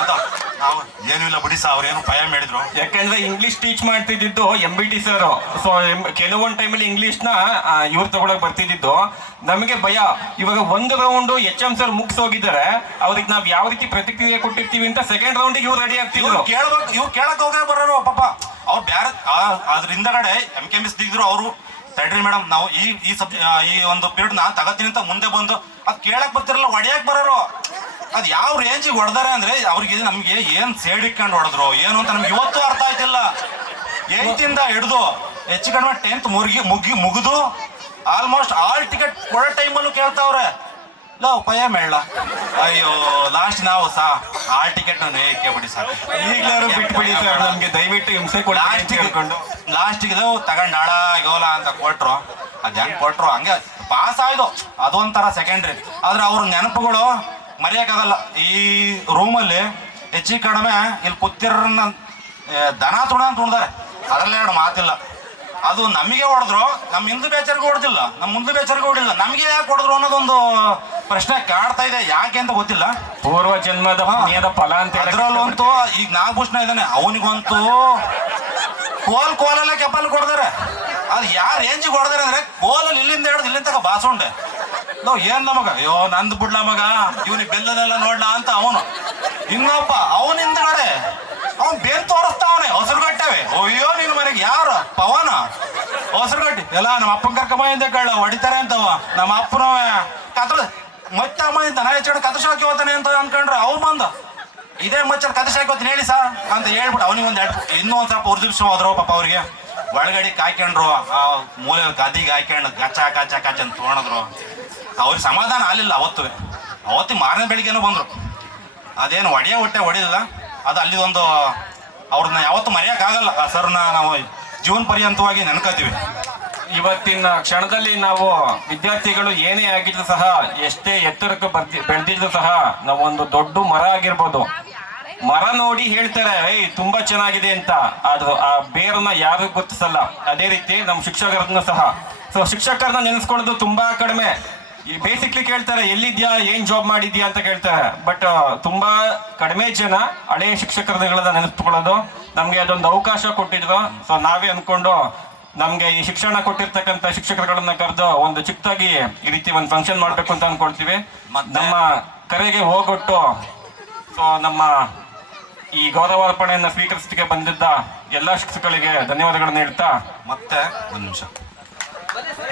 ಅಂತ. ನಾವು ಏನೂ ಇಲ್ಲ ಬಿಡಿ ಸರ್, ಅವ್ರೇನು ಭಯ ಮಾಡಿದ್ರು. ಯಾಕಂದ್ರೆ ಇಂಗ್ಲಿಷ್ ಟೀಚ್ ಮಾಡ್ತಿದ್ದು MBT ಸರ್. ಸೊ ಕೆಲವೊಂದು ಟೈಮಲ್ಲಿ ಇಂಗ್ಲಿಷ್ನ ಇವ್ರು ತಗೊಳಕ್ ಬರ್ತಿದ್ದು ನಮಗೆ ಭಯ. ಇವಾಗ 1 ರೌಂಡ್ HM ಸರ್ ಮುಗಿಸ್ ಹೋಗಿದ್ದಾರೆ, ಅವ್ರಿಗೆ ನಾವ್ ಯಾವ ರೀತಿ ಪ್ರತಿಕ್ರಿಯೆ ಕೊಟ್ಟಿರ್ತೀವಿ ಅಂತ 2nd ರೌಂಡಿಗೆ ಇವ್ರು ರೆಡಿ ಆಗ್ತಿದ್ರು. ಇವ್ರು ಕೇಳಕ್ ಹೋಗೇ ಬರೋರು ಪಾಪ. ಅವ್ರು ಬೇರೆ ಅದ್ರ ಹಿಂದಗಡೆ MKMS ದಿಗಿದ್ರು. ಅವರು ತಡ್ರಿ ಮೇಡಮ್, ನಾವು ಈ ಒಂದು ಪೀರಿಯಡ್ ನಾನು ತಗೋತೀನಿ ಅಂತ ಮುಂದೆ ಬಂದು ಅದು ಕೇಳಕ್ ಬರ್ತಿರಲ್ಲ, ಹೊಡಿಯಕ್ ಬರೋರು. ಅದು ಯಾವ ರೇಂಜಿಗೆ ಹೊಡೆದಾರೆ ಅಂದ್ರೆ ಅವ್ರಿಗೆ ನಮ್ಗೆ ಏನ್ ಸೇಡಿಕೊಂಡು ಹೊಡೆದ್ರು ಏನು ಅಂತ ನಮ್ಗೆ ಇವತ್ತು ಅರ್ಥ ಆಯ್ತಿಲ್ಲ. 8th ಹಿಡಿದು ಹೆಚ್ಚು ಕಡಿಮೆ 10th ಮುಗಿದು ಆಲ್ಮೋಸ್ಟ್ ಆಲ್ ಟಿಕೆಟ್ ಕೊಡೋ ಟೈಮಲ್ಲೂ ಕೇಳ್ತಾವ್ರೆ, ಪಯ ಮೇಳ. ಅಯ್ಯೋ ಲಾಸ್ಟ್ ನಾವು ಆಲ್ ಟಿಕೆಟ್ ಬಿಡಿ ಸರ್, ಈಗಲಾರು ಬಿಟ್ಬಿಡಿ ಸರ್, ನಮ್ಗೆ ದಯವಿಟ್ಟು ಹಿಂಸೆ ಲಾಸ್ಟಿಗೆ ತಗೊಂಡು ಗೋಲ ಅಂತ ಕೊಟ್ರು. ಅದ್ ಹೆಂಗ್ ಕೊಟ್ರು ಹಂಗೆ ಪಾಸ್ ಆಯ್ತು, ಅದೊಂಥರ ಸೆಕೆಂಡ್ರಿ. ಆದ್ರೆ ಅವ್ರ ನೆನಪುಗಳು ಮರೆಯೋಕ್ಕಾಗಲ್ಲ. ಈ ರೂಮಲ್ಲಿ ಹೆಚ್ಚು ಕಡಿಮೆ ಇಲ್ಲಿ ಕೂತಿರೋನ್ನ ದನ ತುಣಿದಾರೆ, ಅದರಲ್ಲೇ 2 ಮಾತಿಲ್ಲ. ಅದು ನಮಗೆ ಹೊಡೆದ್ರು, ನಮ್ಮ ಹಿಂದೂ ಬೇಚರ್ಗೆ ಹೊಡೆದಿಲ್ಲ, ನಮ್ಮ ಮುಂದೆ ಬೇಚರ್ಗೆ ಹೊಡಿಲ್ಲ, ನಮಗೆ ಯಾಕೆ ಹೊಡೆದ್ರು ಅನ್ನೋದೊಂದು ಪ್ರಶ್ನೆ ಕಾಡ್ತಾ ಇದೆ. ಯಾಕೆ ಅಂತ ಗೊತ್ತಿಲ್ಲ. ಪೂರ್ವ ಜನ್ಮದ ಪುಣ್ಯದ ಫಲ ಅಂತ. ಅದ್ರಲ್ಲಂತೂ ಈಗ ನಾಗಭೂಷಣ ಇದ್ದಾನೆ, ಅವನಿಗಂತೂ ಕೋಲಲ್ಲೇ ಕೆಪ್ಪಲ್ಲಿ ಕೊಡ್ದಾರೆ. ಅದು ಯಾರು ರೇಂಜಿಗೆ ಹೊಡೆದಾರೆ ಅಂದ್ರೆ ಕೋಲಲ್ಲಿ ಇಲ್ಲಿಂದ ಹಿಡಿದು ಇಲ್ಲಿಂದ ತಗ ಬಾಸುಂಡೆ. ನಾವು ಏನ್ ನಮಗ, ಅಯ್ಯೋ ನಂದು ಬಿಡ್ಲ ಮಗ, ಇವನಿಗೆ ಬೆಲ್ಲದೆಲ್ಲ ನೋಡ್ಲಾ ಅಂತ ಅವನು. ಇನ್ನೊಬ್ಬ ಅವನ ಹಿಂದ್ಗಡೆ ಅವನ್ ಬೇನ್ ತೋರಿಸ್ತಾವನೆ, ಹೊಸರುಗಟ್ಟವೆ. ಅಯ್ಯೋ ನಿನ್ ಮನೆಗೆ ಯಾರು ಪವನ ಹೊಸರುಗಟ್ಟಿ ಎಲ್ಲ ನಮ್ಮ ಅಪ್ಪನ ಕರ್ಕಂಬಂದ ಕಳ್ಳ ಹೊಡಿತಾರೆ ಅಂತವ. ನಮ್ಮ ಅಪ್ಪನ ಮತ್ತೆ ಅಮ್ಮ ಇಂತ ನಾ ಹೆಚ್ಚು ಕದಶಾಕಿ ಹೋಗ್ತಾನೆ ಅಂತ ಅನ್ಕೊಂಡ್ರೆ ಅವ್ನು ಬಂದ ಇದೇ ಮಚ್ಚರ್ ಕದಶಾಕಿ ಹೋಗ್ತೀನಿ ಹೇಳಿ ಸಾ ಅಂತ ಹೇಳ್ಬಿಟ್ಟು ಅವನಿಗೆ ಇನ್ನೊಂದ್ ಸ್ವಲ್ಪ ಉರ್ದಿವ್ಸ ಹೋದ್ರು ಪಾಪ. ಅವ್ರಿಗೆ ಒಳಗಡೆ ಕಾಯ್ಕೊಂಡ್ರು, ಆ ಮೂಲೆ ಗದಿಗೆ ಹಾಕ್ಕೊಂಡು ಗಚ್ಚ ಅಂತ ತೊಗೊಂಡ್ರು. ಅವ್ರಿಗೆ ಸಮಾಧಾನ ಆಗಲಿಲ್ಲ ಅವತ್ತಿಗೆ ಮಾರನೇ ಬೆಳಿಗ್ಗೆನೂ ಬಂದರು. ಅದೇನು ಹೊಟ್ಟೆ ಹೊಡಿಲಿಲ್ಲ. ಅದು ಅಲ್ಲಿ ಒಂದು ಅವ್ರನ್ನ ಯಾವತ್ತೂ ಮರೆಯೋಕ್ಕಾಗಲ್ಲ. ಆ ಸರ್ನ ನಾವು ಜೀವನ ಪರ್ಯಂತವಾಗಿ ನೆನ್ಕೋತೀವಿ. ಇವತ್ತಿನ ಕ್ಷಣದಲ್ಲಿ ನಾವು ವಿದ್ಯಾರ್ಥಿಗಳು ಏನೇ ಆಗಿದ್ರು ಸಹ, ಎಷ್ಟೇ ಎತ್ತರಕ್ಕೆ ಬೆಳೆದಿದ್ರು ಸಹ, ನಾವೊಂದು ದೊಡ್ಡ ಮರ ಆಗಿರ್ಬೋದು, ಮರ ನೋಡಿ ಹೇಳ್ತಾರೆ ತುಂಬಾ ಚೆನ್ನಾಗಿದೆ ಅಂತ, ಆದ್ರೂ ಆ ಬೇರನ್ನ ಯಾರಿಗೂ ಗೊತ್ತಿಸಲ್ಲ. ಅದೇ ರೀತಿ ನಮ್ಮ ಶಿಕ್ಷಕರನ್ನು ಸಹ ಸೊ ಶಿಕ್ಷಕರನ್ನ ನೆನೆಸ್ಕೊಳ್ಳೋದು ತುಂಬಾ ಕಡಿಮೆ. ಈ ಬೇಸಿಕ್ಲಿ ಕೇಳ್ತಾರೆ ಎಲ್ಲಿದ್ಯಾ, ಏನ್ ಜಾಬ್ ಮಾಡಿದ್ಯಾ ಅಂತ ಕೇಳ್ತಾರೆ. ಬಟ್ ತುಂಬಾ ಕಡಿಮೆ ಜನ ಹಳೆಯ ಶಿಕ್ಷಕರುಗಳನ್ನ ನೆನೆಸ್ಕೊಳ್ಳೋದು. ನಮ್ಗೆ ಅದೊಂದು ಅವಕಾಶ ಕೊಟ್ಟಿದ್ರು. ಸೊ ನಾವೇ ಅನ್ಕೊಂಡು ನಮ್ಗೆ ಈ ಶಿಕ್ಷಣ ಕೊಟ್ಟಿರ್ತಕ್ಕಂಥ ಶಿಕ್ಷಕರುಗಳನ್ನ ಕರೆದು ಒಂದು ಚಿಕ್ಕದಾಗಿ ಈ ರೀತಿ ಒಂದು ಫಂಕ್ಷನ್ ಮಾಡ್ಬೇಕು ಅಂತ ಅನ್ಕೊಳ್ತೀವಿ. ನಮ್ಮ ಕರೆಗೆ ಹೋಗೊಟ್ಟು ಸೊ ನಮ್ಮ ಈ ಗೌರವಾರ್ಪಣೆಯನ್ನು ಸ್ವೀಕರಿಸಲಿಕ್ಕೆ ಬಂದಿದ್ದ ಎಲ್ಲ ಶಿಕ್ಷಕರಿಗೆ ಧನ್ಯವಾದಗಳನ್ನು ಹೇಳ್ತಾ ಮತ್ತೆ ಒಂದು ನಿಮಿಷ,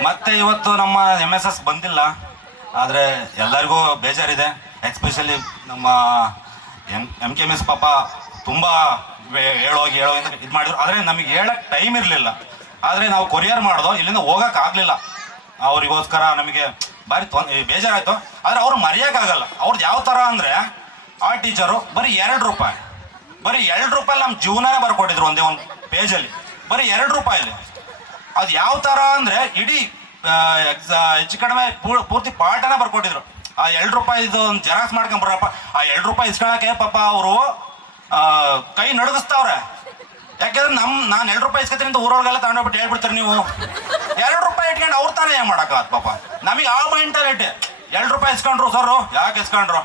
ಮತ್ತೆ ಇವತ್ತು ನಮ್ಮ MSS ಬಂದಿಲ್ಲ. ಆದರೆ ಎಲ್ಲರಿಗೂ ಬೇಜಾರಿದೆ. ಎಸ್ಪೆಷಲಿ ನಮ್ಮ MKMS ಪಾಪ ತುಂಬ ಹೇಳೋಗಿ ಇದು ಮಾಡಿದ್ರು. ಆದರೆ ನಮಗೆ ಹೇಳಕ್ಕೆ ಟೈಮ್ ಇರಲಿಲ್ಲ. ಆದರೆ ನಾವು ಕೊರಿಯರ್ ಮಾಡಿದೋ ಇಲ್ಲಿಂದ ಹೋಗೋಕ್ಕಾಗಲಿಲ್ಲ. ಅವರಿಗೋಸ್ಕರ ನಮಗೆ ಭಾರಿ ಬೇಜಾರಾಯಿತು. ಆದರೆ ಅವ್ರು ಮರೆಯೋಕ್ಕಾಗಲ್ಲ. ಅವ್ರದ್ದು ಯಾವ ಥರ ಅಂದರೆ ಆ ಟೀಚರು ಬರೀ ₹2 ನಮ್ಮ ಜೀವನನೇ ಬರ್ಕೊಟ್ಟಿದ್ರು ಒಂದೇ ಒಂದು ಪೇಜಲ್ಲಿ, ಬರೀ ₹2. ಅದು ಯಾವ ಥರ ಅಂದರೆ ಇಡೀ ಹೆಚ್ಚು ಕಡಿಮೆ ಪೂರ್ತಿ ಪಾಠನೇ ಬರ್ಕೊಟ್ಟಿದ್ರು. ಆ ₹2 ಒಂದು ಜೆರಾಕ್ಸ್ ಮಾಡ್ಕೊಂಬರ್ರಪ್ಪ. ಆ ₹2 ಇಸ್ಕೊಳಕ್ಕೆ ಪಾಪ ಅವರು ಕೈ ನಡುಗಿಸ್ತಾವ್ರೆ. ಯಾಕೆಂದ್ರೆ ನಾನು ₹2 ಇಸ್ಕೊತೀನಿ ಅಂತ ಊರೊಳಗೆಲ್ಲ ತಗೊಂಡೋಗ್ಬಿಟ್ಟು ಹೇಳ್ಬಿಡ್ತಾರೆ, ನೀವು ₹2 ಇಟ್ಕೊಂಡು ಅವ್ರು ತಾನೇ ಏನು ಮಾಡೋಕ್ಕಾಗತ್ತೆ ಪಾಪ. ನಮಗೆ ಆ ಮೆಂಟಾಲಿಟಿ, ₹2 ಇಸ್ಕೊಂಡ್ರು ಸರ್, ಯಾಕೆ ಇಸ್ಕೊಂಡ್ರು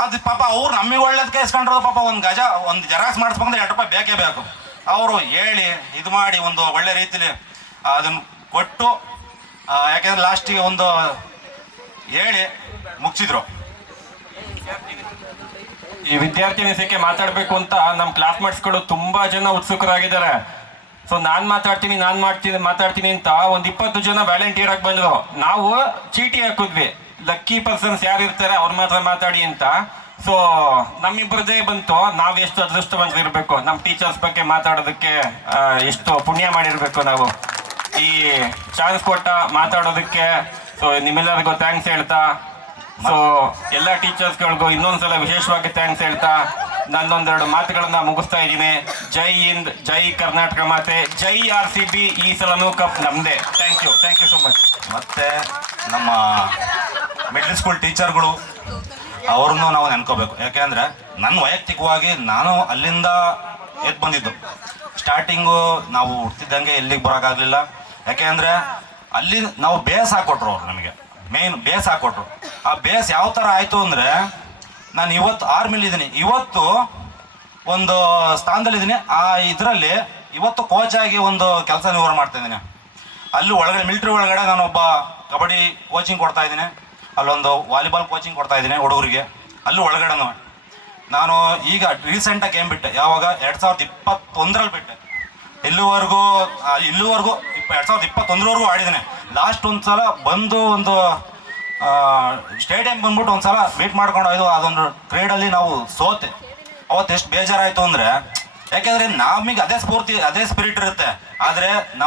ಅದು ಪಾಪ ಅವ್ರು ನಮಗೆ ಒಳ್ಳೇದಕ್ಕೆ ಇಸ್ಕೊಂಡ್ರು ಪಾಪ. ಒಂದು ಜೆರಾಕ್ಸ್ ಮಾಡಿಸ್ಬೇಕಂದ್ರೆ ₹2 ಬೇಕೇ ಬೇಕು. ಅವರು ಹೇಳಿ ಇದು ಮಾಡಿ ಒಂದು ಒಳ್ಳೆ ರೀತಿಲಿ ಅದನ್ನು ಕೊಟ್ಟು, ಯಾಕೆಂದ್ರೆ ಲಾಸ್ಟಿಗೆ ಒಂದು ಹೇಳಿ ಮುಗಿಸಿದ್ರು. ಈ ವಿದ್ಯಾರ್ಥಿ ನಿಸಕ್ಕೆ ಮಾತಾಡಬೇಕು ಅಂತ ನಮ್ಮ ಕ್ಲಾಸ್ಮೇಟ್ಸ್ಗಳು ತುಂಬಾ ಜನ ಉತ್ಸುಕರಾಗಿದ್ದಾರೆ. ಸೊ ನಾನ್ ಮಾತಾಡ್ತೀನಿ ಅಂತ ಒಂದು 20 ಜನ ವ್ಯಾಲೆಂಟಿಯರ್ ಆಗಿ ಬಂದ್ರು. ನಾವು ಚೀಟಿ ಹಾಕಿದ್ವಿ, ಲಕ್ಕಿ ಪರ್ಸನ್ಸ್ ಯಾರು ಇರ್ತಾರೆ ಅವ್ರು ಮಾತ್ರ ಮಾತಾಡಿ ಅಂತ. ಸೊ ನಮ್ಮಿಬ್ಬರದೇ ಬಂತು. ನಾವ್ ಎಷ್ಟು ಅದೃಷ್ಟವಂತ ಇರಬೇಕು, ನಮ್ಮ ಟೀಚರ್ಸ್ ಬಗ್ಗೆ ಮಾತಾಡೋದಕ್ಕೆ ಎಷ್ಟು ಪುಣ್ಯ ಮಾಡಿರ್ಬೇಕು ನಾವು ಈ ಚಾನ್ಸ್ ಕೊಟ್ಟ ಮಾತಾಡೋದಕ್ಕೆ. ಸೊ ನಿಮ್ಮೆಲ್ಲರಿಗೂ ಥ್ಯಾಂಕ್ಸ್ ಹೇಳ್ತಾ, ಸೊ ಎಲ್ಲ ಟೀಚರ್ಸ್ಗಳಿಗೂ ಇನ್ನೊಂದ್ಸಲ ವಿಶೇಷವಾಗಿ ಥ್ಯಾಂಕ್ಸ್ ಹೇಳ್ತಾ ನಾನೊಂದೆರಡು ಮಾತುಗಳನ್ನ ಮುಗಿಸ್ತಾ ಇದ್ದೀನಿ. ಜೈ ಹಿಂದ್, ಜೈ ಕರ್ನಾಟಕ ಮಾತೆ, ಜೈ RCB. ಈ ಸಲನೂ ಕಪ್ ನಮ್ದೇ. Thank you so much. ಮತ್ತೆ ನಮ್ಮ ಮಿಡ್ಲ್ ಸ್ಕೂಲ್ ಟೀಚರ್ಗಳು ಅವ್ರನ್ನೂ ನಾವು ನೆನ್ಕೋಬೇಕು. ಯಾಕೆಂದರೆ ನನ್ನ ವೈಯಕ್ತಿಕವಾಗಿ ನಾನು ಅಲ್ಲಿಂದ ಎದ್ದು ಬಂದಿದ್ದು. ಸ್ಟಾರ್ಟಿಂಗು ನಾವು ಹುಡ್ತಿದ್ದಂಗೆ ಎಲ್ಲಿಗೆ ಬರೋಕ್ಕಾಗಲಿಲ್ಲ. ಯಾಕೆಂದರೆ ಅಲ್ಲಿ ನಾವು ಬೇಸ್ ಹಾಕ್ಕೊಟ್ರು ಅವ್ರು, ನಮಗೆ ಮೇಯ್ನ್ ಬೇಸ್ ಹಾಕ್ಕೊಟ್ರು. ಆ ಬೇಸ್ ಯಾವ ಥರ ಆಯಿತು ಅಂದರೆ, ನಾನು ಇವತ್ತು ಆರ್ಮಿಲಿದ್ದೀನಿ, ಇವತ್ತು ಒಂದು ಸ್ಥಾನದಲ್ಲಿದ್ದೀನಿ. ಆ ಇದರಲ್ಲಿ ಇವತ್ತು ಕೋಚಾಗಿ ಒಂದು ಕೆಲಸ ನಿರ್ವಹಣೆ ಮಾಡ್ತಾಯಿದ್ದೀನಿ. ಅಲ್ಲಿ ಒಳಗಡೆ ಮಿಲಿಟ್ರಿ ಒಳಗಡೆ ನಾನೊಬ್ಬ ಕಬಡ್ಡಿ ಕೋಚಿಂಗ್ ಕೊಡ್ತಾಯಿದ್ದೀನಿ, ಅಲ್ಲೊಂದು ವಾಲಿಬಾಲ್ ಕೋಚಿಂಗ್ ಕೊಡ್ತಾಯಿದ್ದೀನಿ ಹುಡುಗರಿಗೆ. ಅಲ್ಲಿ ಒಳಗಡೆನೂ ನಾನು ಈಗ ರೀಸೆಂಟಾಗಿ ಏನು ಬಿಟ್ಟೆ, ಯಾವಾಗ 2021ರಲ್ಲಿ ಬಿಟ್ಟೆ. ಇಲ್ಲಿವರೆಗೂ 2021ವರೆಗೂ ಆಡಿದ್ದೇನೆ. ಲಾಸ್ಟ್ ಒಂದು ಸಲ ಬಂದು ಒಂದು ಸ್ಟೇಡಿಯಂ ಬಂದ್ಬಿಟ್ಟು ಒಂದು ಸಲ ಮೀಟ್ ಮಾಡ್ಕೊಂಡು ಹೋಯ್ತು. ಅದೊಂದು ಕ್ರೀಡಲ್ಲಿ ನಾವು ಸೋತೆ. ಅವತ್ತು ಎಷ್ಟು ಬೇಜಾರಾಯಿತು ಅಂದರೆ, ಯಾಕೆಂದರೆ ನಮಗೆ ಅದೇ ಸ್ಫೂರ್ತಿ, ಅದೇ ಸ್ಪಿರಿಟ್ ಇರುತ್ತೆ. ಆದರೆ ನಮ್ಮ